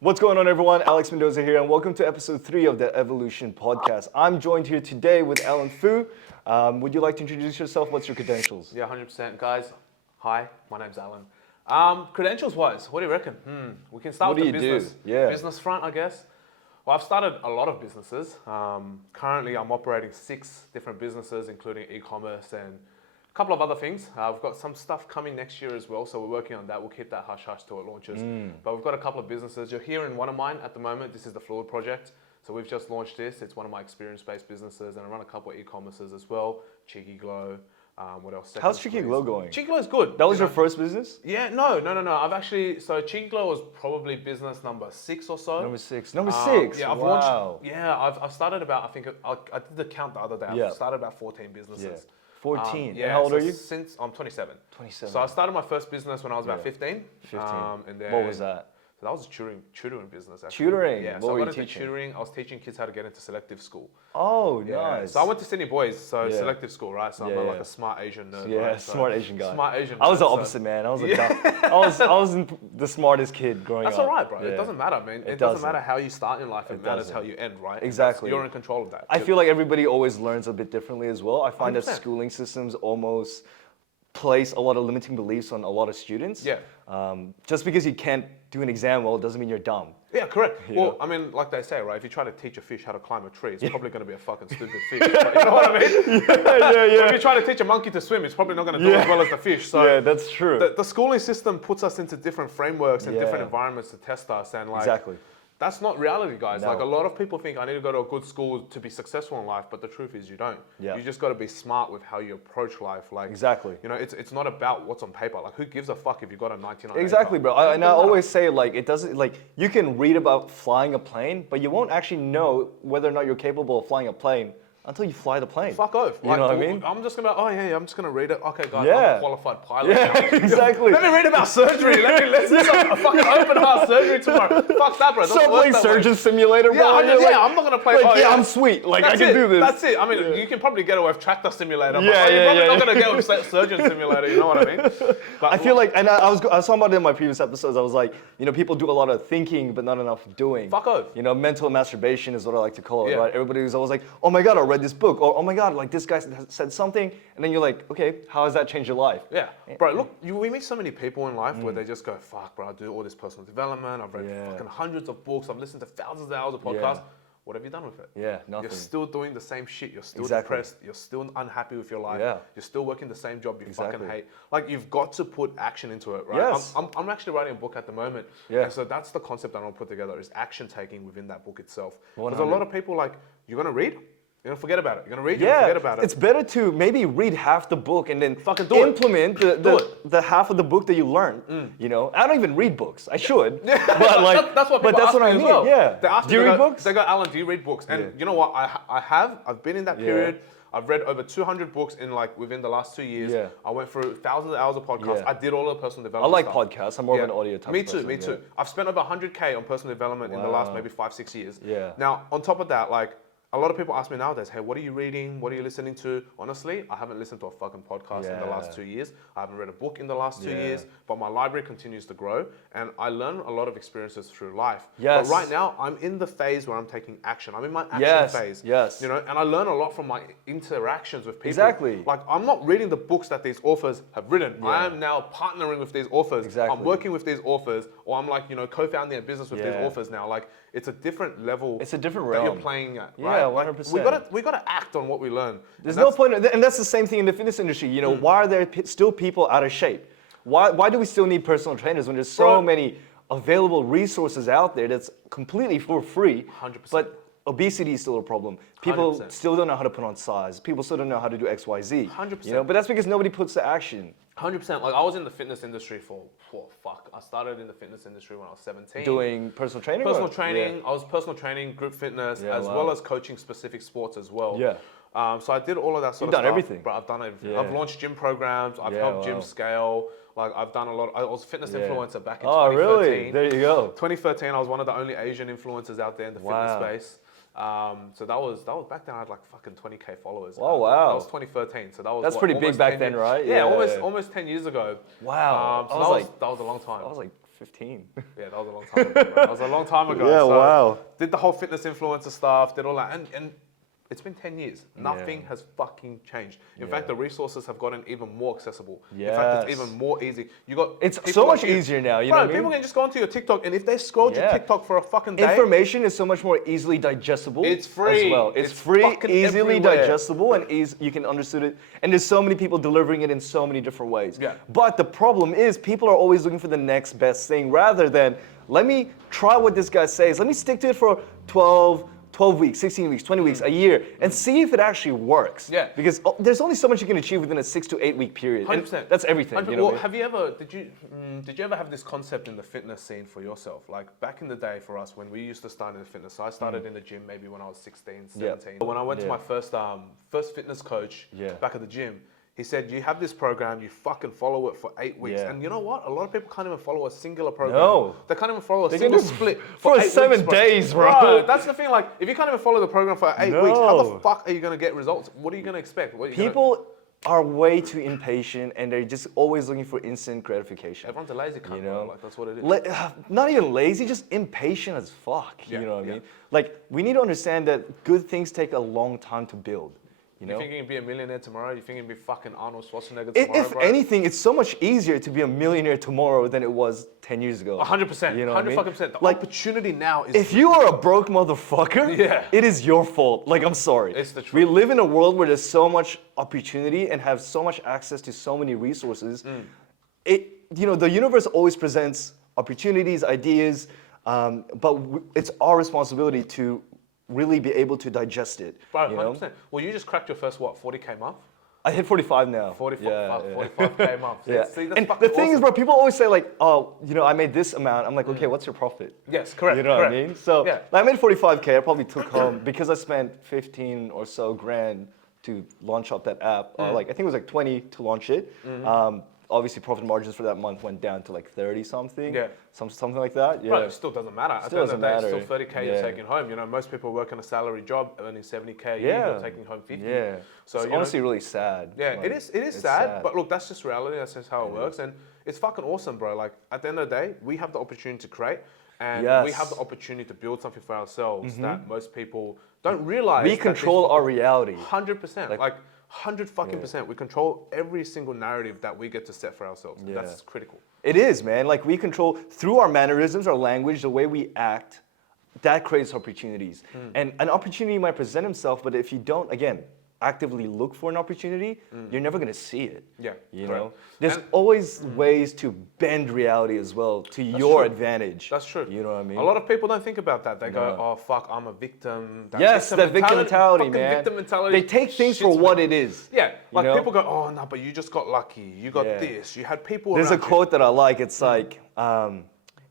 What's going on, everyone? Alex Mendoza here, and welcome to episode 3 of the Evolution podcast. I'm joined here today with Alan Fu. Would you like to introduce yourself? What's your credentials? Yeah, 100%. Guys, hi, my name's Alan. Credentials-wise, what do you reckon? We can start with the business. Business front, I guess. Well, I've started a lot of businesses. Currently, I'm operating 6 different businesses, including e-commerce and a couple of other things. We've got some stuff coming next year as well, so we're working on that. We'll keep that hush-hush till it launches. But we've got a couple of businesses. You're hearing one of mine at the moment. This is the Fluid Project. So we've just launched this. It's one of my experience-based businesses, and I run a couple of e-commerces as well. Cheeky Glow. What else? How's Cheeky Glow going? Cheeky Glow is good. That was your first business? Yeah, no. I've actually, so Cheeky Glow was probably business number 6 or so. Number 6. Number 6? Yeah, I've launched. Yeah, I've started about, I think, I did the count the other day. I've started about 14 businesses. Yeah. 14. Yeah, and how old are you? Since I'm 27. 27. So I started my first business when I was about 15. 15. And then, what was that? So that was a tutoring business, actually. Tutoring? Yeah, What so were I you got into teaching? tutoring. I was teaching kids how to get into selective school. Oh, Yeah. nice. So I went to Sydney Boys, so selective school, right? So I'm Yeah, like a smart Asian nerd. Yeah, right? So smart Asian guy. Smart Asian. I was the nerd, so- opposite, man. I was a dumb. I wasn't the smartest kid growing That's up. all right, bro. Yeah. It doesn't matter, man. It doesn't doesn't. matter how you start in life. It matters doesn't. how you end, right? Exactly. You're in control of that. I feel like everybody always learns a bit differently as well. I find that 100%. schooling systems almost place a lot of limiting beliefs on a lot of students. Yeah. Just because you can't do an exam well doesn't mean you're dumb. Yeah, correct. You Well, know? I mean, like they say, right? If you try to teach a fish how to climb a tree, it's probably going to be a fucking stupid fish. But you know what I mean? Yeah. If you try to teach a monkey to swim, it's probably not going to do as well as the fish. So Yeah, that's true. the schooling system puts us into different frameworks and different Yeah. environments to test us, and like Exactly. that's not reality, guys. No. Like a lot of people think I need to go to a good school to be successful in life, but the truth is you don't. Yeah. You just got to be smart with how you approach life. Like Exactly. You know, it's not about what's on paper. Like who gives a fuck if you got a 99? Exactly, bro. And I always say, like, it doesn't, like, you can read about flying a plane, but you won't actually know whether or not you're capable of flying a plane until you fly the plane. Fuck off. You know what I mean? I'm just gonna, I'm just gonna read it. Okay, guys, I'm Yeah. a qualified pilot. Yeah, now. exactly. Let me read about surgery. Let's do some fucking open heart surgery tomorrow. Fuck that, bro. It doesn't Stop work playing that way. Surgeon Simulator, bro. Yeah, and you're like, I'm not gonna play. like, I'm sweet. Like, I can do this. That's it. I mean, you can probably get away with tractor simulator, but Yeah, you're probably yeah, not yeah. gonna get with surgeon simulator. You know what I mean? But I feel like, and I was talking about it in my previous episodes, I was like, you know, people do a lot of thinking, but not enough doing. Fuck off. You know, mental masturbation is what I like to call it, Yeah. right? Everybody was always like, oh my God, I read this book. Or, oh my God, like this guy said something. And then you're like, okay, how has that changed your life? Yeah, bro. Look, we meet so many people in life where they just go, "Fuck, bro, I do all this personal development. I've read fucking hundreds of books. I've listened to thousands of hours of podcasts. What have you done with it? Yeah, nothing. You're still doing the same shit. You're still Exactly. depressed. You're still unhappy with your life. Yeah. You're still working the same job you Exactly. fucking hate. Like you've got to put action into it, right? Yes. I'm actually writing a book at the moment. Yeah. And so that's the concept I want to put together is action taking within that book itself. Because a 100. lot of people like, you're gonna read, you're gonna forget about it. You're gonna read, you're gonna forget about it. It's better to maybe read half the book and then Fucking do it. implement the half of the book that you learned. You know, I don't even read books. I should, but like, that's what people but that's ask what me I as mean. well. Yeah. They ask Do you me, read they go, books? They go, Alan, do you read books? And you know what? I've been in that period. I've read over 200 books in like within the last 2 years. Yeah. I went through thousands of hours of podcasts. Yeah. I did all the personal I development like stuff. podcasts. I'm more of an audio type Me of too, person. me too. I've spent over 100K on personal development in the last maybe 5-6 years. Yeah. Now, on top of that, like, a lot of people ask me nowadays, hey, what are you reading? What are you listening to? Honestly, I haven't listened to a fucking podcast in the last 2 years. I haven't read a book in the last 2 years, but my library continues to grow and I learn a lot of experiences through life. Yes. But right now, I'm in the phase where I'm taking action. I'm in my action phase. Yes. You know, and I learn a lot from my interactions with people. Exactly. Like, I'm not reading the books that these authors have written. I am now partnering with these authors. Exactly. I'm working with these authors, or I'm like, you know, co-founding a business with these Yeah. authors now. Like, it's a different level. It's a different that realm. you're playing at. Yeah, right? 100%. We gotta act on what we learn. There's And no that's- point, and that's the same thing in the fitness industry. You know, why are there still people out of shape? Why do we still need personal trainers when there's so Bro. many available resources out there that's completely for free? 100%. But obesity is still a problem. People 100%. still don't know how to put on size. People still don't know how to do X, Y, Z. 100%. You know, but that's because nobody puts the action. 100%. Like, I was in the fitness industry for fuck. I started in the fitness industry when I was 17. Doing personal training? Personal or- training. Yeah. I was personal training, group fitness, Yeah, as wow. well as coaching specific sports as well. Yeah. So I did all of that sort You've of done stuff. everything. But I've done everything. Yeah. I've launched gym programs. I've Yeah, helped wow. gyms scale. Like, I've done a lot. I was a fitness Yeah. influencer back in Oh, 2013. really? There you go. 2013, I was one of the only Asian influencers out there in the fitness Wow. space. So that was back then. I had like fucking 20K followers. Oh, wow. That was 2013. So that was That's what, pretty big almost back 10 then, years- right? Yeah, Yeah, almost yeah. almost 10 years ago. Wow. So I that was was a long time. I was like 15. Yeah, that was a long time ago, bro. That was a long time ago. Yeah, so wow. Did the whole fitness influencer stuff, did all that. And it's been 10 years. Nothing has fucking changed. In fact, the resources have gotten even more accessible. In fact, it's even more easy. It's so much easier now, you know what I mean? People can just go onto your TikTok, and if they scrolled your TikTok for a fucking day... Information is so much more easily digestible. It's free. As well. It's free, easily everywhere. digestible, and you can understand it. And there's so many people delivering it in so many different ways. Yeah. But the problem is people are always looking for the next best thing rather than, let me try what this guy says. Let me stick to it for 12 weeks, 16 weeks, 20 weeks, a year, and see if it actually works. Yeah. Because there's only so much you can achieve within a 6 to 8 week period. 100%. And that's everything. You know what I mean? Did you ever have this concept in the fitness scene for yourself? Like back in the day for us, when we used to start in the fitness, so I started in the gym maybe when I was 16, 17. When I went to my first fitness coach back at the gym, he said, you have this program, you fucking follow it for 8 weeks. And you know what? A lot of people can't even follow a singular program. No. They can't even follow a single split for 8 7 weeks, days, bro. That's the thing. Like, if you can't even follow the program for 8 weeks, how the fuck are you going to get results? What are you going to expect? People are way too impatient and they're just always looking for instant gratification. Everyone's a lazy cunt, you know? Like, that's what it is. Not even lazy, just impatient as fuck. You know what I mean? Like, we need to understand that good things take a long time to build. You think you can be a millionaire tomorrow? You think you can be fucking Arnold Schwarzenegger tomorrow, If anything, it's so much easier to be a millionaire tomorrow than it was 10 years ago. 100%. You know what I mean? 100%. The opportunity now is... If you are a broke motherfucker, it is your fault. Like, I'm sorry. It's the truth. We live in a world where there's so much opportunity and have so much access to so many resources. The universe always presents opportunities, ideas, but it's our responsibility to really be able to digest it. Bro, 100%. Well, you just cracked your first, 40K month? I hit 45 now. 45K month. Yeah. See, that's and fucking the thing awesome. is, bro, people always say like, oh, I made this amount. I'm like, okay, what's your profit? Yes, correct. You know what I mean? So I made 45K. I probably took home, because I spent 15 or so grand to launch up that app. I think it was like 20 to launch it. Obviously, profit margins for that month went down to like 30 something. Yeah. Something like that. Yeah. But it still doesn't matter. At the end of the day, it's still 30K you're taking home. Most people work in a salary job earning 70K. You're taking home 50. Yeah. So it's honestly really sad. Yeah, like, it is sad. But look, that's just reality. That's just how it works. And it's fucking awesome, bro. Like, at the end of the day, we have the opportunity to create. And we have the opportunity to build something for ourselves that most people don't realize. We control our reality. 100%. Like 100% we control every single narrative that we get to set for ourselves. That's critical. It is, man. Like, we control through our mannerisms, our language, the way we act. That creates opportunities. And an opportunity might present itself, but if you don't, again, actively look for an opportunity, you're never going to see it. Yeah. You know? There's always ways to bend reality as well to your advantage. That's true. You know what I mean? A lot of people don't think about that. They go, oh, fuck, I'm a victim. That victim mentality, man. Victim mentality. They take things for what it is. Yeah. Like, people go, oh, no, but you just got lucky. You got this. You had people There's a quote that I like. It's like,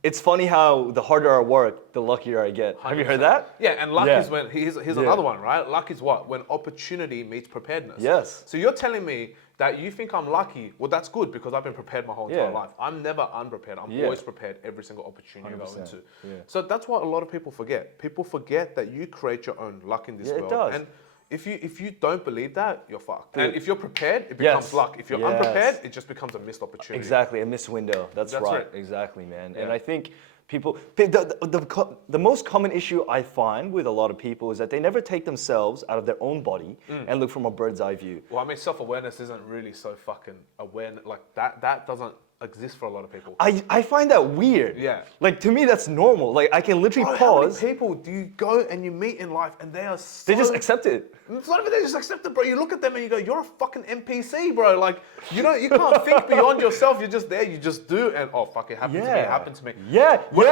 it's funny how the harder I work, the luckier I get. 100%. Have you heard that? Yeah, and luck is when, here's another one, right? Luck is what? When opportunity meets preparedness. Yes. So you're telling me that you think I'm lucky. Well, that's good because I've been prepared my whole entire life. I'm never unprepared. I'm always prepared every single opportunity I go into. So that's what a lot of people forget. People forget that you create your own luck in this world. It does. And if you don't believe that, you're fucked. Dude. And if you're prepared, it becomes luck. If you're unprepared, it just becomes a missed opportunity. Exactly, a missed window. That's right. Exactly, man. Yeah. And I think people, the most common issue I find with a lot of people is that they never take themselves out of their own body and look from a bird's eye view. Well, I mean, self-awareness isn't really so fucking aware. Like, that doesn't exist for a lot of people. I find that weird. Yeah. Like, to me, that's normal. Like, I can literally pause. How many people do you go and you meet in life and they are so... They just accept it. It's not even they just accept it, bro. You look at them and you go, you're a fucking NPC, bro. Like, you can't think beyond yourself. You're just there. You just do. And, oh, fuck, it happened to me. It happened to me. Yeah. Bro,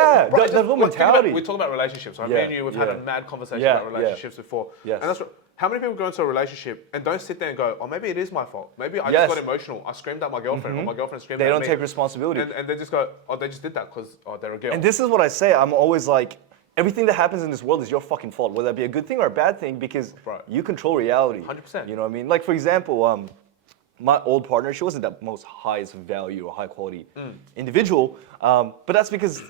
that whole mentality. We talk about relationships. Right? Me and you, we've had a mad conversation about relationships before. Yes. And that's what... How many people go into a relationship and don't sit there and go, oh, maybe it is my fault. Maybe I just got emotional. I screamed at my girlfriend or my girlfriend screamed at me. They don't take responsibility. And they just go, oh, they just did that because they're a girl. And this is what I say. I'm always like, everything that happens in this world is your fucking fault, whether that be a good thing or a bad thing, because you control reality. 100%. You know what I mean? Like, for example, my old partner, she wasn't the most highest value or high quality individual, but that's because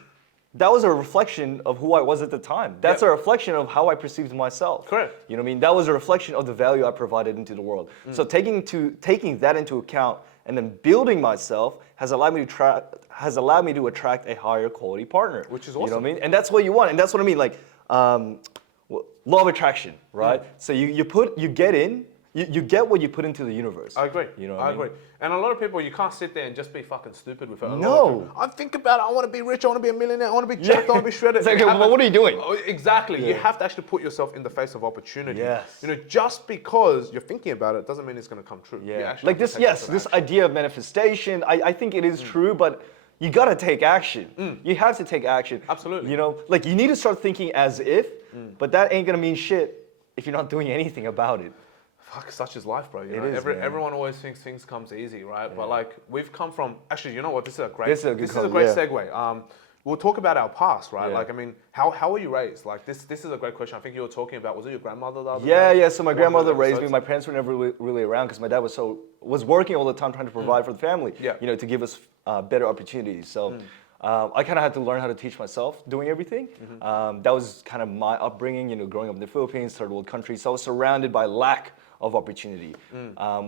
that was a reflection of who I was at the time. That's a reflection of how I perceived myself. Correct. You know what I mean? That was a reflection of the value I provided into the world. So taking that into account and then building myself has allowed me to has allowed me to attract a higher quality partner. Which is You know what I awesome. mean? And that's what you want. And that's what I mean. Like, law of attraction, right? So you get what you put into the universe. I agree. You know I what I mean? agree. And a lot of people, you can't sit there and just be fucking stupid with it. No. I think about it. I want to be rich. I want to be a millionaire. I want to be jacked. I want to be shredded. It's like, well, what are you doing? Oh, exactly. You Yeah. have to actually put yourself in the face of opportunity. Yes. You know, just because you're thinking about it doesn't mean it's going to come true. You Yeah. actually Like have to this, take yes, some this action. idea of manifestation, I think it is true, but you gotta take action. You have to take action. Absolutely. You know, like you need to start thinking as if, but that ain't gonna mean shit if you're not doing anything about it. Fuck, such is life, bro. You It know, is, man. everyone always thinks things comes easy, right? But like, we've come from. Actually, you know what? This is a great. This is a good great yeah. segue. We'll talk about our past, right? Yeah. Like, I mean, how were you raised? Like, this is a great question. I think you were talking about. Was it your grandmother the other Yeah, day? yeah. So my One of grandmother the raised me. episodes? My parents were never really around because my dad was working all the time trying to provide for the family. Yeah. You know, to give us better opportunities. So I kind of had to learn how to teach myself doing everything. That was kind of my upbringing. You know, growing up in the Philippines, third world country. So I was surrounded by lack of opportunity.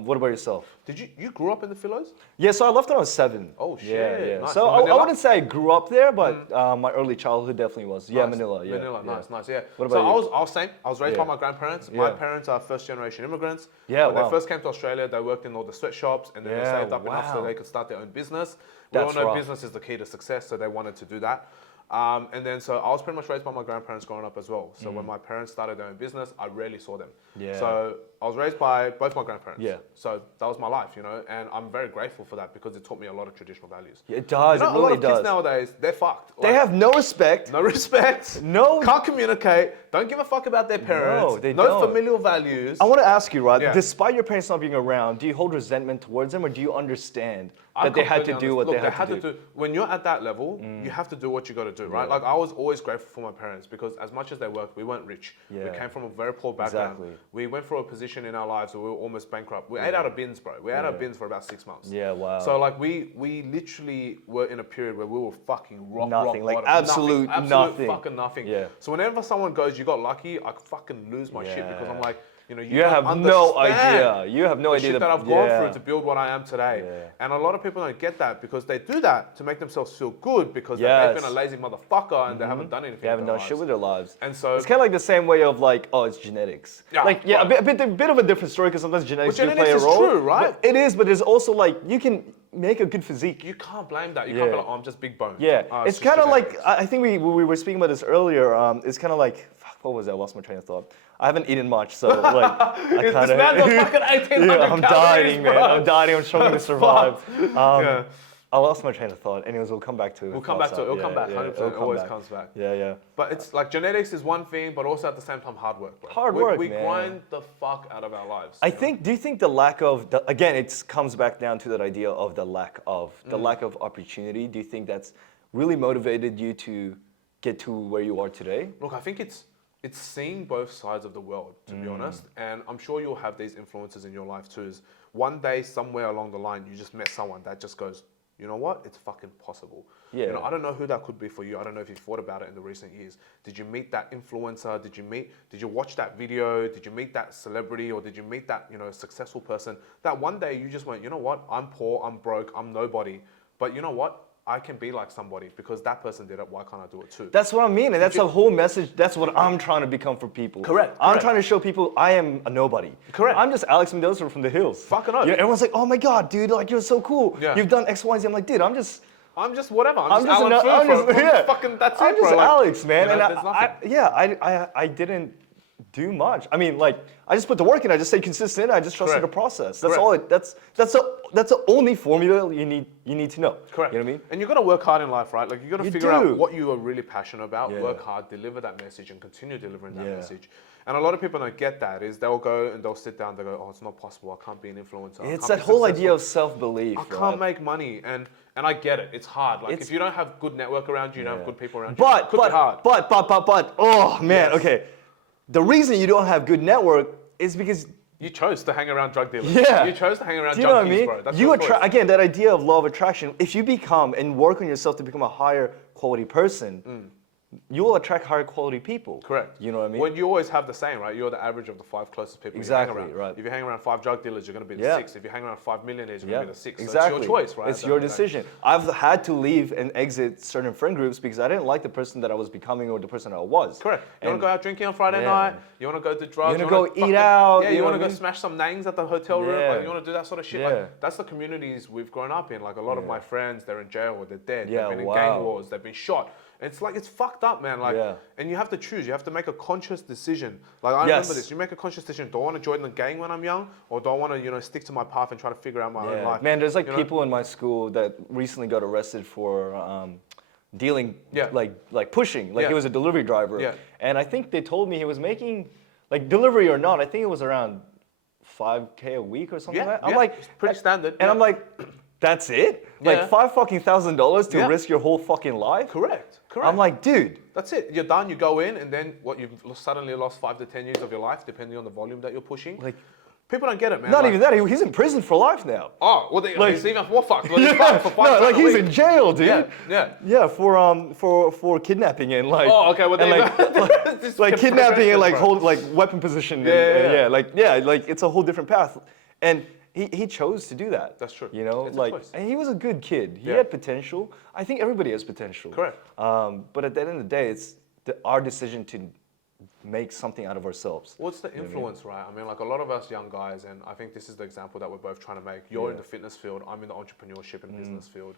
What about yourself? Did you grew up in the Philos? Yeah, so I left when I was 7. Oh, shit. Yeah, yeah. Nice. So From I Manila? wouldn't say I grew up there, but my early childhood definitely was. Yeah, Nice. Manila. Yeah, Manila, yeah. nice, yeah. What So about you? I was same. I was raised by Yeah. my grandparents. My Yeah. parents are first generation immigrants. Yeah, When wow. they first came to Australia, they worked in all the sweatshops and then they Yeah, saved up enough so wow. they could start their own business. We That's all know rough. business is the key to success, so they wanted to do that. And then so I was pretty much raised by my grandparents growing up as well. So when my parents started their own business, I rarely saw them. Yeah. So I was raised by both my grandparents. Yeah. So that was my life, you know, and I'm very grateful for that because it taught me a lot of traditional values. Yeah, it does. You know, It a lot really of kids does. nowadays, they're fucked. They Like, have no respect. no respect. No- Can't communicate. Don't give a fuck about their parents. No, they no don't. familial values. I want to ask you, Rod, Yeah. despite your parents not being around, do you hold resentment towards them or do you understand that they had to do what they had to do? When you're at that level, you have to do what you got to do, right? Yeah. Like I was always grateful for my parents because as much as they worked, we weren't rich. Yeah. We came from a very poor background. Exactly. We went through a position in our lives where we were almost bankrupt. We ate out of bins, bro. We ate out of Yeah. bins for about 6 months. Yeah, wow. So like we literally were in a period where we were fucking rock Nothing, like bottom. absolute nothing. Fucking nothing. Yeah. So whenever someone goes, you got lucky, I fucking lose my shit because I'm Yeah. like, you know, You don't have no understand idea. You have no the idea shit the- that I've gone yeah. through to build what I am today. Yeah. And a lot of people don't get that because they do that to make themselves feel good because they've Yes. been a lazy motherfucker and they haven't done anything. They haven't with their done shit lives. with their lives. And so- it's kind of like the same way of like, oh, it's genetics. Yeah, like, yeah, right. a bit of a different story because sometimes genetics Well, do play genetics a is role. true, right? But it is, but there's also like, you can make a good physique. You can't blame that. You Yeah. can't be like, oh, I'm just big boned. Yeah, it's just kind of like, genetics. I think we were speaking about this earlier. It's kind of like, fuck, what was that? I lost my train of thought. I haven't eaten much, so like, I This kind man's on fucking 1800 yeah, I'm calories, dieting, man. bro. I'm dieting. I'm struggling to survive. Yeah. I lost my train of thought. Anyways, we'll come back to it. We'll come back to it. It'll come back. 100%. It always comes back. Yeah, yeah. But it's like genetics is one thing, but also at the same time hard work, bro. Hard work, we man. grind the fuck out of our lives. Do you think the lack of, again, it comes back down to that idea of the lack of opportunity. Do you think that's really motivated you to get to where you are today? Look, I think it's seeing both sides of the world, to be honest. And I'm sure you'll have these influences in your life too. Is one day somewhere along the line you just met someone that just goes, you know what? It's fucking possible. Yeah. You know, I don't know who that could be for you. I don't know if you've thought about it in the recent years. Did you meet that influencer? Did you watch that video? Did you meet that celebrity or did you meet that, you know, successful person that one day you just went, you know what? I'm poor, I'm broke, I'm nobody. But you know what? I can be like somebody because that person did it. Why can't I do it too? That's what I mean, and that's the whole message. That's what I'm trying to become for people. Correct, I'm correct. trying to show people I am a nobody. Correct. I'm just Alex Mendoza from the hills. Fucking oath. You know, everyone's like, oh my god, dude, like you're so cool. Yeah. You've done X, Y, and Z. I'm like, dude, I'm just whatever. I'm just Alan ano- Fu, I'm bro. just- yeah. Fucking that's I'm it, just bro. Like, Alex, man. you know, And there's nothing. I didn't do much. I mean, like, I just put the work in. I just stayed consistent. I just trusted Correct. the process. That's Correct. all. That's the only formula you need to know. Correct. You know what I mean? And you got to work hard in life, right? Like you got to You figure do. out what you are really passionate about, Yeah. work hard, deliver that message, and continue delivering that Yeah. message. And a lot of people don't get that. Is they'll go and they'll sit down. They go, "Oh, it's not possible. I can't be an influencer. I It's can't that be whole successful. idea of self-belief. I can't make money." And I get it. It's hard. Like It's- if you don't have good network around you, you don't Yeah. have good people around you. But it could be hard. but oh man, Yes. okay. The reason you don't have good network is because You chose to hang around drug dealers. Yeah. You chose to hang around do you know junkies, what I mean? bro. That's You your attract choice. again that idea of law of attraction. If you become and work on yourself to become a higher quality person, you will attract higher quality people. Correct. You know what I mean? Well, you always have the saying, right? You're the average of the 5 closest people Exactly, you hang around. right. If you hang around 5 drug dealers, you're going to be the 6. If you hang around 5 millionaires, you're going to be the 6. Exactly. So it's your choice, right? It's your decision. I've had to leave and exit certain friend groups because I didn't like the person that I was becoming or the person I was. Correct. You want to go out drinking on Friday night? You want to go do drugs? You want to go eat out? Yeah, you want to go smash some nangs at the hotel room? Yeah. Like, you want to do that sort of shit? Yeah. Like, that's the communities we've grown up in. Like, a lot of my friends, they're in jail or they're dead. Yeah, they've been in gang wars. They've been shot. It's like, it's fucked up, man. Like, and you have to choose. You have to make a conscious decision. Like, I remember this. You make a conscious decision. Do I want to join the gang when I'm young? Or do I want to, you know, stick to my path and try to figure out my own life? Man, there's like people in my school that recently got arrested for dealing, like pushing. Like he was a delivery driver. Yeah. And I think they told me he was making, like delivery or not, I think it was around $5K a week or something like that. I'm like, it's pretty standard. And I'm like, that's it? Like $5,000 to risk your whole fucking life? Correct. I'm like, dude. That's it. You're done. You go in, and then what? You've suddenly lost 5 to 10 years of your life, depending on the volume that you're pushing. Like, people don't get it, man. Not even that. He's in prison for life now. Oh, well, it's even more fucked. Well, he's in jail, dude. Yeah. For kidnapping and like. Oh, okay. Well, like kidnapping and like hold like weapon position. Like it's a whole different path, and he chose to do that. That's true. You know, it's like, and he was a good kid. He had potential. I think everybody has potential. Correct. But at the end of the day, it's our decision to make something out of ourselves. What's the influence, right? I mean, like a lot of us young guys, and I think this is the example that we're both trying to make. You're in the fitness field, I'm in the entrepreneurship and business field.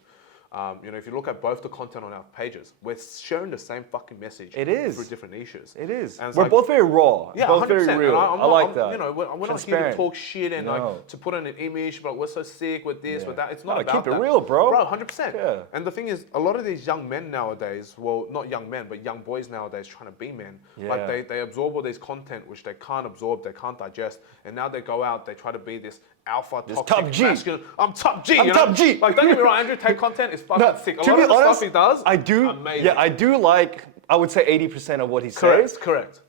You know, if you look at both the content on our pages, we're sharing the same fucking message. It is. Through different niches. It is. And we're both very raw. Yeah, both 100%. very real. I like that. You know, we're not here to talk shit and like to put on an image, but we're so sick with this, with that. It's not about keep that. it real, bro. Bro, 100%. Yeah. And the thing is, a lot of these young men nowadays, well, not young men, but young boys nowadays trying to be men. Like they absorb all this content which they can't absorb, they can't digest, and now they go out, they try to be this alpha, toxic, top G. masculine. I'm top G. I'm top G. Like, don't get me wrong, Andrew Tate content is fucking sick. A lot of the stuff he does, I do. amazing. Yeah, I do like. I would say 80% of what he says. Correct.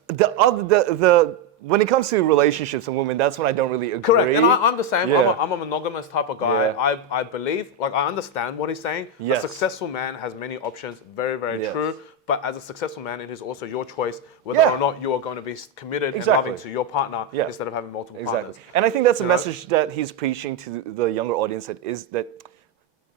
When it comes to relationships and women, that's when I don't really agree. Correct, and I'm the same. Yeah. I'm a monogamous type of guy. I believe, like, I understand what he's saying. Yes. A successful man has many options. Very, very true. But as a successful man, it is also your choice whether or not you are going to be committed and loving to your partner instead of having multiple partners. And I think that's a message that he's preaching to the younger audience. That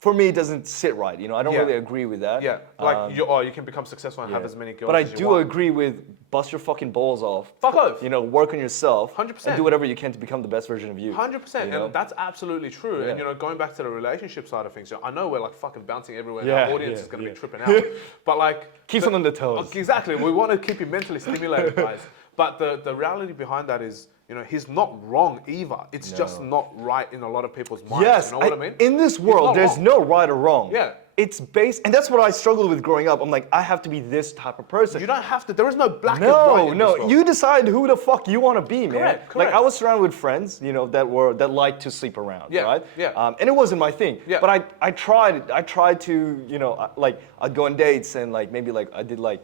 for me, it doesn't sit right. You know, I don't really agree with that. Yeah, like you can become successful and have as many girls. But I as you do want. agree with bust your fucking balls off. Fuck off. You know, work on yourself. 100%. And do whatever you can to become the best version of you. 100%, and that's absolutely true. And you know, going back to the relationship side of things, I know we're like fucking bouncing everywhere. And our audience is going to be tripping out. But like, keep them on their toes. Exactly. We want to keep you mentally stimulated, guys. But the reality behind that is, you know, he's not wrong either. It's just not right in a lot of people's minds. Yes, you know what I mean? In this world, there's no right or wrong. Yeah. It's based, and that's what I struggled with growing up. I'm like, I have to be this type of person. You don't have to. There is no black and white in this world. You decide who the fuck you want to be, man. Correct. Like I was surrounded with friends, you know, that liked to sleep around, right? Yeah. And it wasn't my thing. Yeah. But I tried to, you know, like I'd go on dates and like maybe like I did like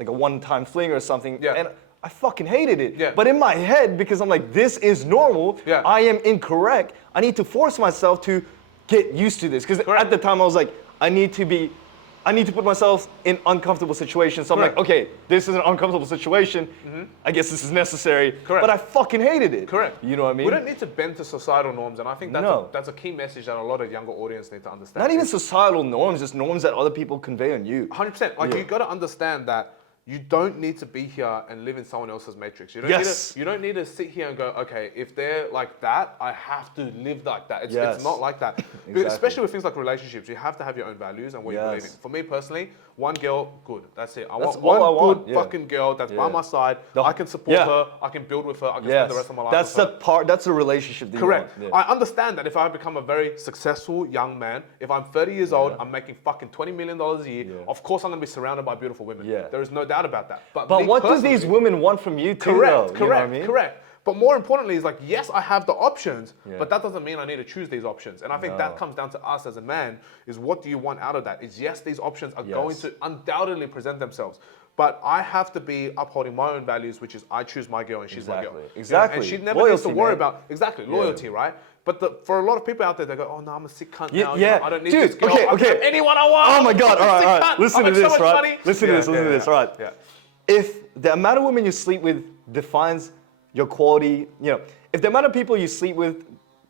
a one-time fling or something. Yeah. And I fucking hated it. Yeah. But in my head, because I'm like, this is normal. Yeah. I am incorrect. I need to force myself to get used to this. Because at the time I was like, I need to put myself in uncomfortable situations. So I'm like, okay, this is an uncomfortable situation. I guess this is necessary. Correct. But I fucking hated it. Correct. You know what I mean? We don't need to bend to societal norms, and I think that's a key message that a lot of younger audience need to understand. Not even societal norms, just norms that other people convey on you. 100%. Like, you got to understand that you don't need to be here and live in someone else's matrix. You don't need to sit here and go, okay, if they're like that, I have to live like that. It's not like that. Especially with things like relationships, you have to have your own values and what you believe in. For me personally, one girl, good. That's it. I want one good fucking girl that's by my side. I can support her. I can build with her. I can spend the rest of my life that's with her. That's the relationship that Correct. you want. I understand that if I become a very successful young man, if I'm 30 years old, I'm making fucking $20 million a year, of course I'm going to be surrounded by beautiful women. There is no doubt about that. But what do these women want from you too, Correct, though? You know what I mean? Correct. But more importantly, is like, yes, I have the options, but that doesn't mean I need to choose these options. And I think that comes down to us as a man, is what do you want out of that? Is yes, these options are going to undoubtedly present themselves. But I have to be upholding my own values, which is I choose my girl and she's my girl. Exactly. And she never needs to worry about loyalty, right? But for a lot of people out there, they go, "Oh no, I'm a sick cunt now. Yeah. I don't need Dude, this girl. okay. I can have anyone I want. Oh my God! All right. Listen to this, right? Money. Listen to this, right? Yeah. If the amount of women you sleep with defines your quality, if the amount of people you sleep with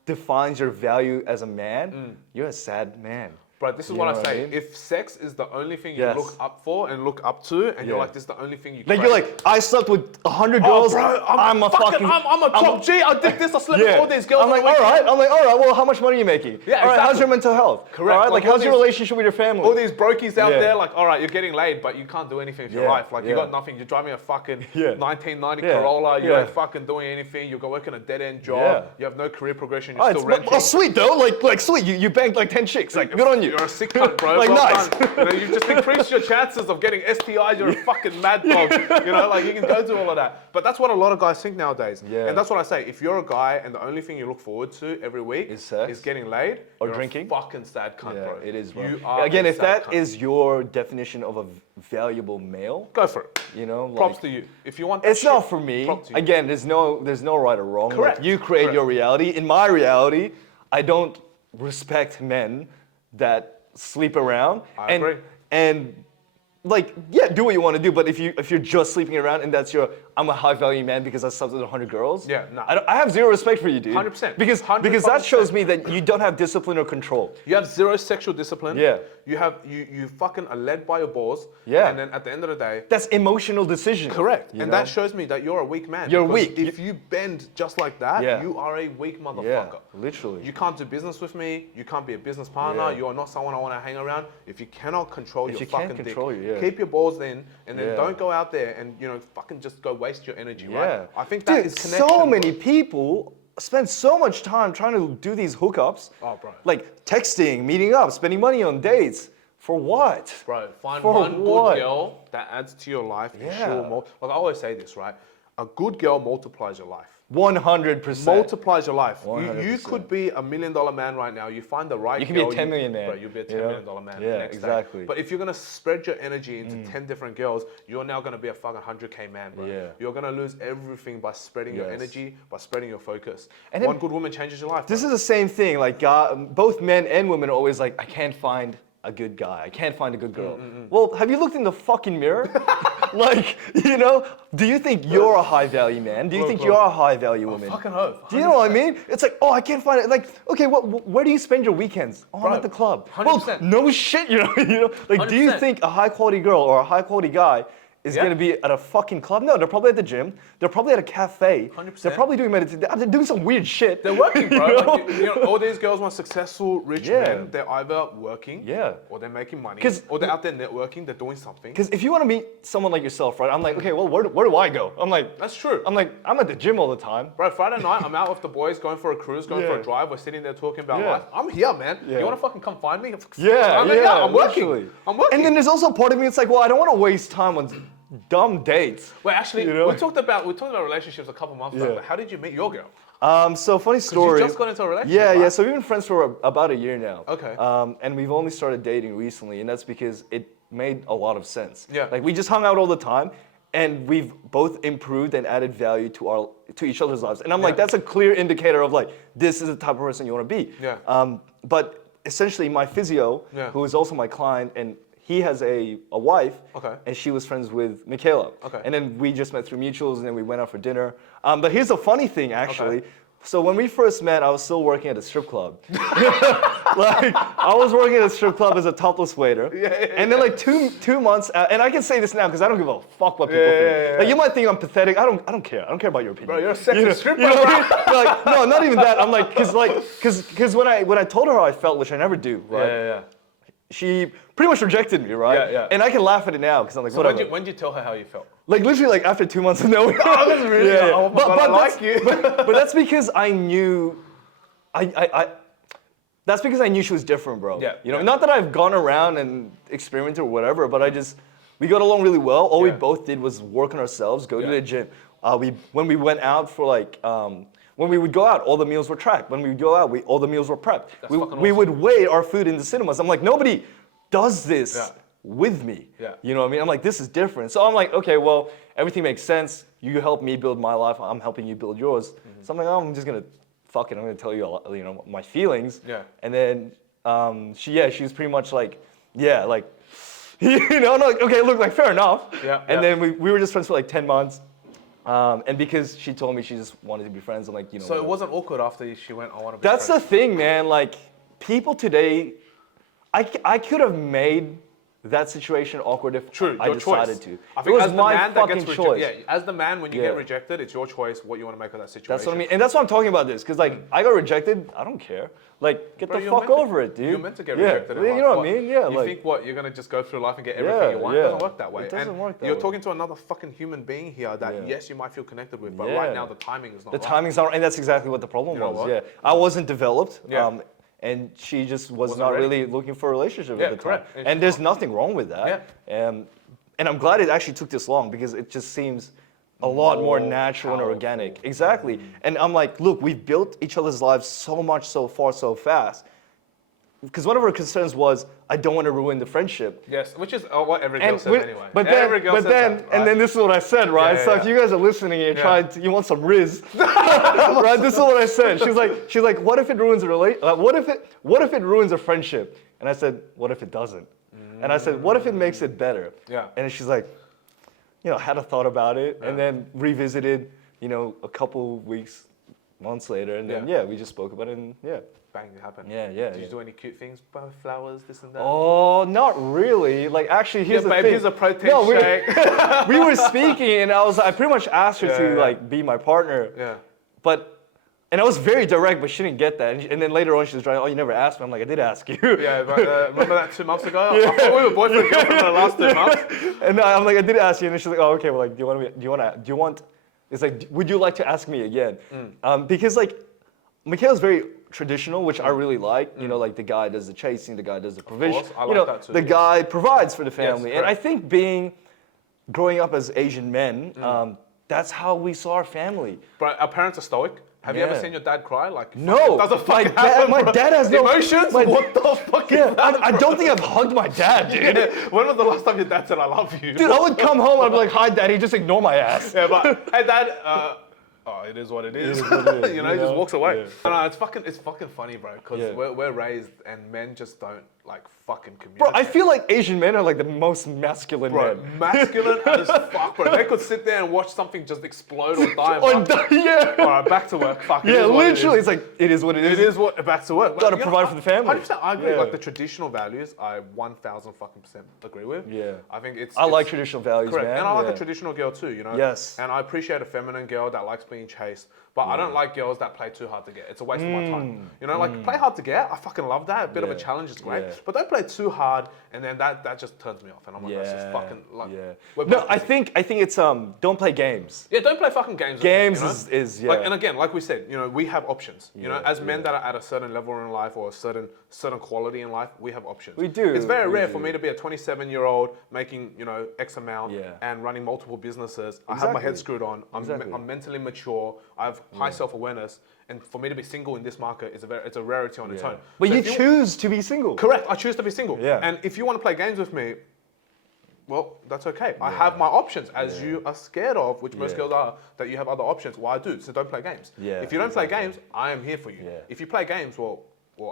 defines your value as a man, you're a sad man. Bro, this is what I say. If sex is the only thing you look up for and look up to, and you're like, this is the only thing you crave. Like, you're like, I slept with 100 girls. Bro, I'm a top G. I did this. I slept with all these girls. I'm like, all right. Well, how much money are you making? Yeah, all right, how's your mental health? Correct. All right, like how's your relationship with your family? All these brokies out there, like, all right, you're getting laid, but you can't do anything with your life. Like, you got nothing. You're driving a fucking 1990 Corolla. You ain't fucking doing anything. You're working a dead-end job. You have no career progression. You're still renting. Oh, sweet, though. Like sweet. You banged like 10 chicks. Like, good on you. You're a sick cunt, bro. Like, well nice. You've just increased your chances of getting STIs. You're a fucking mad dog. Like, you can go to all of that. But that's what a lot of guys think nowadays. Yeah. And that's what I say. If you're a guy and the only thing you look forward to every week is getting laid or drinking, a fucking sad cunt, bro. It is, bro. You are again, if that cunt. is your definition of a valuable male, go for it. Props to you. If you want that it's not for me. Again, there's no right or wrong. Correct. Like, you create your reality. In my reality, I don't respect men that sleep around. I agree. And like, do what you want to do, but if you're just sleeping around and that's I'm a high value man because I slept with 100 girls. Yeah, no. I have zero respect for you, dude. 100%. Because that shows me that you don't have discipline or control. You have zero sexual discipline. Yeah. You fucking are led by your balls. Yeah. And then at the end of the day, that's emotional decision. Correct. And that shows me that you're a weak man. You're weak. If you bend just like that, you are a weak motherfucker. Yeah, literally. You can't do business with me. You can't be a business partner. You are not someone I want to hang around. If you cannot control your fucking dick, keep your balls in, and then don't go out there and fucking just go waste your energy, right? I think that is connection. So many people spend so much time trying to do these hookups. Oh, bro. Like texting, meeting up, spending money on dates. For what? Bro, find one good girl that adds to your life and she will like I always say this, right? A good girl multiplies your life. 100%. Multiplies your life. 100%. You could be $1 million man right now. You find the right girl. You can be a 10 million man. Bro, you'll be a $10 million man. Yeah, next exactly. Day. But if you're going to spread your energy into 10 different girls, you're now going to be a fucking 100K man, bro. Yeah. You're going to lose everything by spreading your energy, by spreading your focus. And one good woman changes your life. This is the same thing. Like, both men and women are always like, I can't find a good guy. I can't find a good girl. Well, have you looked in the fucking mirror? Like, do you think you're a high value man? Do you think you're a high value woman? Fucking hope. Do you know what I mean? It's like, oh, I can't find it. Like, okay, where do you spend your weekends? Oh, I'm at the club. 100%. Well, no shit, Like, do you think a high quality girl or a high quality guy is going to be at a fucking club? No, they're probably at the gym. They're probably at a cafe. 100%. They're probably doing meditation. They're doing some weird shit. They're working, bro. Like, all these girls want successful, rich men. They're either working, or they're making money, or they're out there networking. They're doing something. Because if you want to meet someone like yourself, right? I'm like, okay, well, where do I go? I'm like, that's true. I'm like, I'm at the gym all the time. Bro, Friday night, I'm out with the boys, going for a cruise, going for a drive. We're sitting there talking about life. I'm here, man. You want to fucking come find me? I'm working. I'm working. And then there's also part of me, it's like, well, I don't want to waste time on dumb dates. Well, actually, we talked about relationships a couple months ago. How did you meet your girl? So funny story. You just got into a relationship. Yeah. So we've been friends for about a year now. Okay. And we've only started dating recently, and that's because it made a lot of sense. Yeah. Like, we just hung out all the time, and we've both improved and added value to each other's lives. And I'm like, that's a clear indicator of like, this is the type of person you want to be. Yeah. But essentially, my physio, who is also my client, and he has a wife, and she was friends with Michaela. Okay. And then we just met through mutuals, and then we went out for dinner. But here's the funny thing, actually. So when we first met, I was still working at a strip club. Like, I was working at a strip club as a topless waiter. And then like two months, and I can say this now because I don't give a fuck what people think. Like, you might think I'm pathetic. I don't care. I don't care about your opinion. Bro, you're a sexy stripper, bro. Like, no, not even that. I'm like, because when I told her how I felt, which I never do, right? Yeah. She pretty much rejected me, right? Yeah. And I can laugh at it now because I'm like, so whatever. when did you tell her how you felt? Like, literally, like, after 2 months of knowing. Oh, that's really but I like you. But that's because I knew, that's because I knew she was different, bro. Yeah. Not that I've gone around and experimented or whatever, but we got along really well. All we both did was work on ourselves, go to the gym. When we went out for like, when we would go out, all the meals were tracked. When we would go out, all the meals were prepped. We would weigh our food in the cinemas. I'm like, nobody does this with me. Yeah. You know what I mean? I'm like, this is different. So I'm like, okay, well, everything makes sense. You help me build my life. I'm helping you build yours. So I'm like, oh, I'm just gonna fuck it. I'm gonna tell you, my feelings. Yeah. And then she was pretty much like, yeah, like, I'm like, okay, look, like fair enough. Yeah. And then we were just friends for like 10 months. And because she told me she just wanted to be friends, I'm like, So whatever. it wasn't awkward after she went, I want to be That's friends. the thing, man. Like, people today, I could have made that situation awkward if I decided to. I think it was as the my man that fucking gets choice. rejected, as the man, when you Yeah. get rejected, it's your choice what you want to make of that situation. That's what I mean. And that's why I'm talking about this. Because, like, I got rejected. I don't care. Like, get Bro, the you're fuck meant to- over it, dude. You're meant to get Yeah. rejected. In You life. know what I mean? Yeah. You like, think what? You're going to just go through life and get everything you want? It yeah. doesn't work that way. It doesn't work that You're way. talking to another fucking human being here that, Yeah. yes, you might feel connected with, but Yeah. right now the timing is not the right. timing's not, and that's exactly what the problem You know was. what? Yeah. I wasn't developed. Yeah. And she just was Wasn't not ready. really looking for a relationship Yeah, at the time. correct. And And she's there's nothing wrong with that. And I'm glad it actually took this long because it just seems a lot more natural and powerful. organic. Exactly. And I'm like, look, we've built each other's lives so much, so far, so fast. Because one of our concerns was, I don't want to ruin the friendship. Yes, which is what every girl says anyway. But every girl says that, right? and then this is what I said, right? Yeah, So yeah, if you guys are listening and you want some riz, right? This is what I said. She's like, what if it ruins a what if it ruins a friendship? And I said, what if it doesn't? And I said, what if it makes it better? Yeah. And she's like, had a thought about it, and then revisited, a couple weeks, months later, and then we just spoke about it, and Bang, it happened. Yeah. Did you do any cute things? Buy flowers, this and that? Oh, not really. Like, actually, here's the babe, thing. here's a protein shake. We were speaking, and I pretty much asked her to like be my partner. Yeah. And I was very direct, but she didn't get that. And then later on, she was trying, oh, you never asked me. I'm like, I did ask you. Yeah, but remember that 2 months ago? I thought we were boyfriend and girlfriend for the last 2 months. And I'm like, I did ask you. And then she's like, oh, okay. Well, like, do you want? It's like, would you like to ask me again? Because like, Mikhail's very traditional, which I really like. Like the guy does the chasing, the guy does the provision. Of course, I like that too, the yes. guy provides for the family. And I correct. think growing up as Asian men, that's how we saw our family. But our parents are stoic. Have you ever Yeah. seen your dad cry? Like, No, it doesn't fucking happen, my bro. dad has no emotions. What the fuck is that? I don't think I've hugged my dad, dude. Yeah. When was the last time your dad said, I love you? Dude, I would come home, I'd be like, hi, daddy, just ignore my ass. Yeah, but hey, dad. It is what it is. It is what it is, He just walks away. Yeah. No, it's fucking funny, bro. Because Yeah. we're raised and men just don't like fucking communicate. Bro, I feel like Asian men are like the most masculine Bro, men. masculine as fuck, bro. They could sit there and watch something just explode or die. Yeah. All right, back to work. Fuck. Yeah, literally, it's like, it is what it is. It is what back to work. Gotta provide for the family. 100%. I agree. Yeah. Like the traditional values, I 1,000% agree with. Yeah. I think it's. I like traditional values, correct. man. And I like Yeah. a traditional girl too. Yes. And I appreciate a feminine girl that likes being chased. But I don't like girls that play too hard to get. It's a waste of my time. Like play hard to get. I fucking love that. A bit of a Yeah. challenge is great. Yeah. But don't play too hard, and then that just turns me off. And I'm like, that's just fucking like. we're No, both I busy. think it's don't play games. Yeah, don't play fucking games. Games with me, is Like, and again, like we said, we have options. As men yeah. that are at a certain level in life or a certain quality in life, we have options. We do, It's very we rare do. for me to be a 27-year-old making X amount Yeah. and running multiple businesses. I have my head Exactly. screwed on. Exactly. I'm mentally mature. I have high self-awareness, and for me to be single in this market it's a rarity on its own. But So you if choose to be single. Correct. I choose to be single. Yeah. And if you want to play games with me, well, that's okay. I have my options, as you are scared of, which most Yeah. girls are, that you have other options. Well, I do, so don't play games. Yeah, If you don't play games, I am here for you. Yeah. If you play games, well,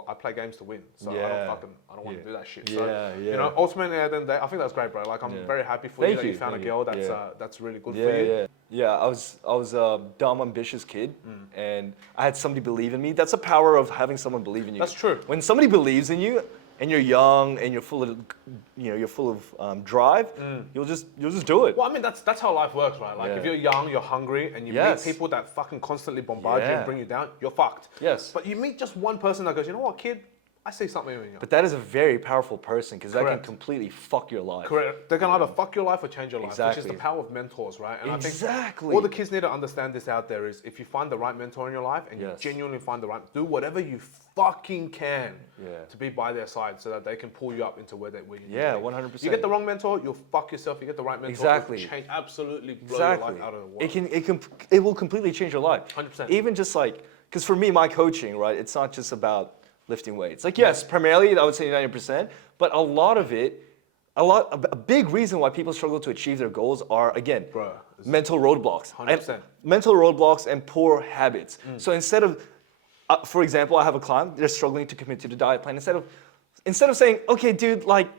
I play games to win. So I Yeah. don't want to do that shit. Yeah, So, yeah. ultimately, at the end of the day, I think that's great, bro. Like, I'm very happy for you Thank that you you, found a thank girl you. that's really good Yeah, for you. yeah. I was a dumb, ambitious kid, and I had somebody believe in me. That's the power of having someone believe in you. That's true. When somebody believes in you, and you're young, and you're full of drive, you'll just do it. Well, I mean, that's how life works, right? Like, if Yeah. you're young, you're hungry, and you Yes. meet people that fucking constantly bombard you Yeah. and bring you down, you're fucked. Yes. But you meet just one person that goes, you know what, kid? I see something in you. But that is a very powerful person because that can Correct. completely fuck your life. Correct. They can either fuck your life or change your life, which is Exactly. the power of mentors, right? And I Exactly. think all the kids need to understand this out there is if you find the right mentor in your life and Yes. you genuinely find the right, do whatever you fucking can Yeah. to be by their side so that they can pull you up into where you need Yeah, to be. 100%. You get the wrong mentor, you'll fuck yourself. You get the right mentor, Exactly. it'll change, absolutely blow Exactly. your life out of the world. It will completely change your life. 100%. Even just like, because for me, my coaching, right, it's not just about lifting weights. Like, yes, primarily I would say 90%, but a lot of it, a big reason why people struggle to achieve their goals are, again, mental roadblocks. 100%. Mental roadblocks and poor habits. So instead of, for example, I have a client, they're struggling to commit to the diet plan. Instead of saying, okay, dude, like,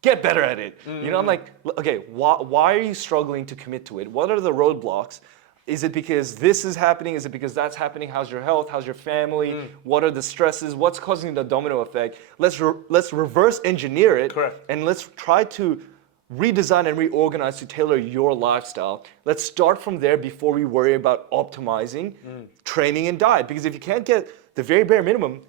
get better at it. You know, I'm like, okay, why are you struggling to commit to it? What are the roadblocks? Is it because this is happening? Is it because that's happening? How's your health? How's your family? What are the stresses? What's causing the domino effect? Let's reverse engineer it. Correct. And let's try to redesign and reorganize to tailor your lifestyle. Let's start from there before we worry about optimizing training and diet. Because if you can't get the very bare minimum,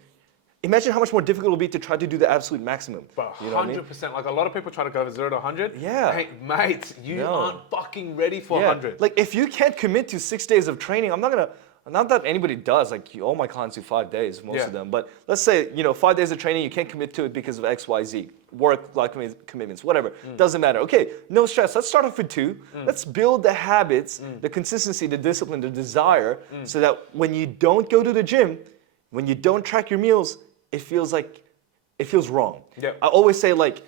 imagine how much more difficult it will be to try to do the absolute maximum. But 100%, you know what I mean? like a lot of people try to go from 0 to 100. Yeah. Hey, mate, you aren't fucking ready for 100. Like if you can't commit to 6 days of training, not that anybody does, like all my clients do 5 days, most of them, but let's say, 5 days of training, you can't commit to it because of X, Y, Z, work, life commitments, whatever, doesn't matter. Okay, no stress, let's start off with 2. Let's build the habits, the consistency, the discipline, the desire, so that when you don't go to the gym, when you don't track your meals, it feels wrong. Yeah. I always say, like,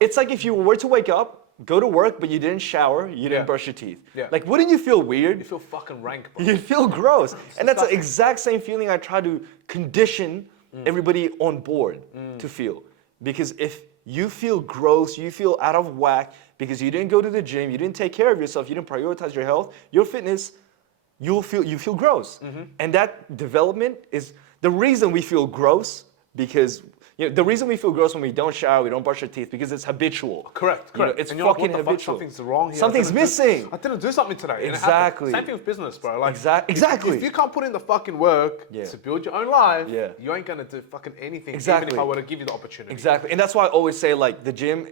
it's like if you were to wake up, go to work, but you didn't shower, you didn't brush your teeth. Yeah. Like, wouldn't you feel weird? You feel fucking rank, bro. You'd feel gross. And that's the exact same feeling I try to condition everybody on board to feel. Because if you feel gross, you feel out of whack because you didn't go to the gym, you didn't take care of yourself, you didn't prioritize your health, your fitness, you feel gross. And that development is the reason we feel gross, because the reason we feel gross when we don't shower, we don't brush our teeth, because it's habitual. Correct. It's and fucking like, habitual. Something's wrong here. Something's missing. I didn't do something today. Exactly. Same thing with business, bro. Like, exactly. If you can't put in the fucking work to build your own life, you ain't gonna do fucking anything. Exactly. Even if I were to give you the opportunity. Exactly. And that's why I always say, like, the gym,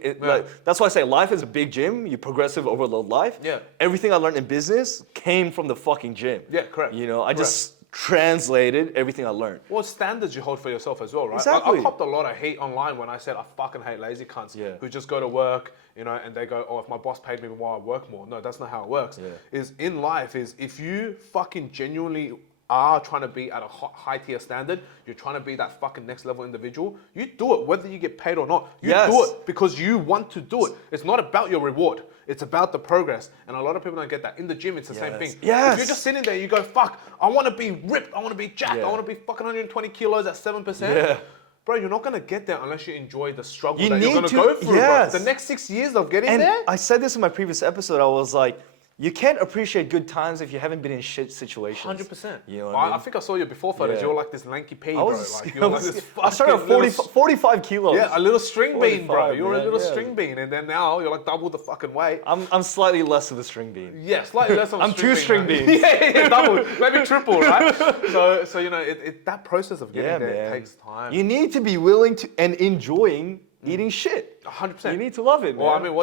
that's why I say life is a big gym. You progressive overload life. Yeah. Everything I learned in business came from the fucking gym. Yeah, correct. I just translated everything I learned. Well, standards you hold for yourself as well, right? Exactly. I copped a lot of hate online when I said I fucking hate lazy cunts who just go to work, and they go, oh, if my boss paid me more, I work more. No, that's not how it works. Is in life is if you fucking genuinely are trying to be at a high tier standard, you're trying to be that fucking next level individual, you do it whether you get paid or not. You do it because you want to do it. It's not about your reward. It's about the progress. And a lot of people don't get that. In the gym, it's the same thing. Yes. If you're just sitting there, you go, fuck, I want to be ripped. I want to be jacked. I want to be fucking 120 kilos at 7%. Yeah. Bro, you're not going to get there unless you enjoy the struggle You that you're need going to to- go through. yes. Bro. The next 6 years of getting And there. I said this in my previous episode. I was like, you can't appreciate good times if you haven't been in shit situations. 100%. You know what I mean? I think I saw your before photos. Yeah. You were like this lanky pea, I bro. was, Like, you were like this I started at fucking 45 kilos. Yeah, a little string bean, bro. 45, You were a man, little yeah. string bean, and then now you're like double the fucking weight. I'm slightly less of a string bean. Yeah, slightly less of a I'm string two string bean. beans. Yeah, double, maybe triple, right? So that process of getting there man. takes time. You need to be willing to and enjoying eating shit. 100%. You need to love it, man. Well, I mean,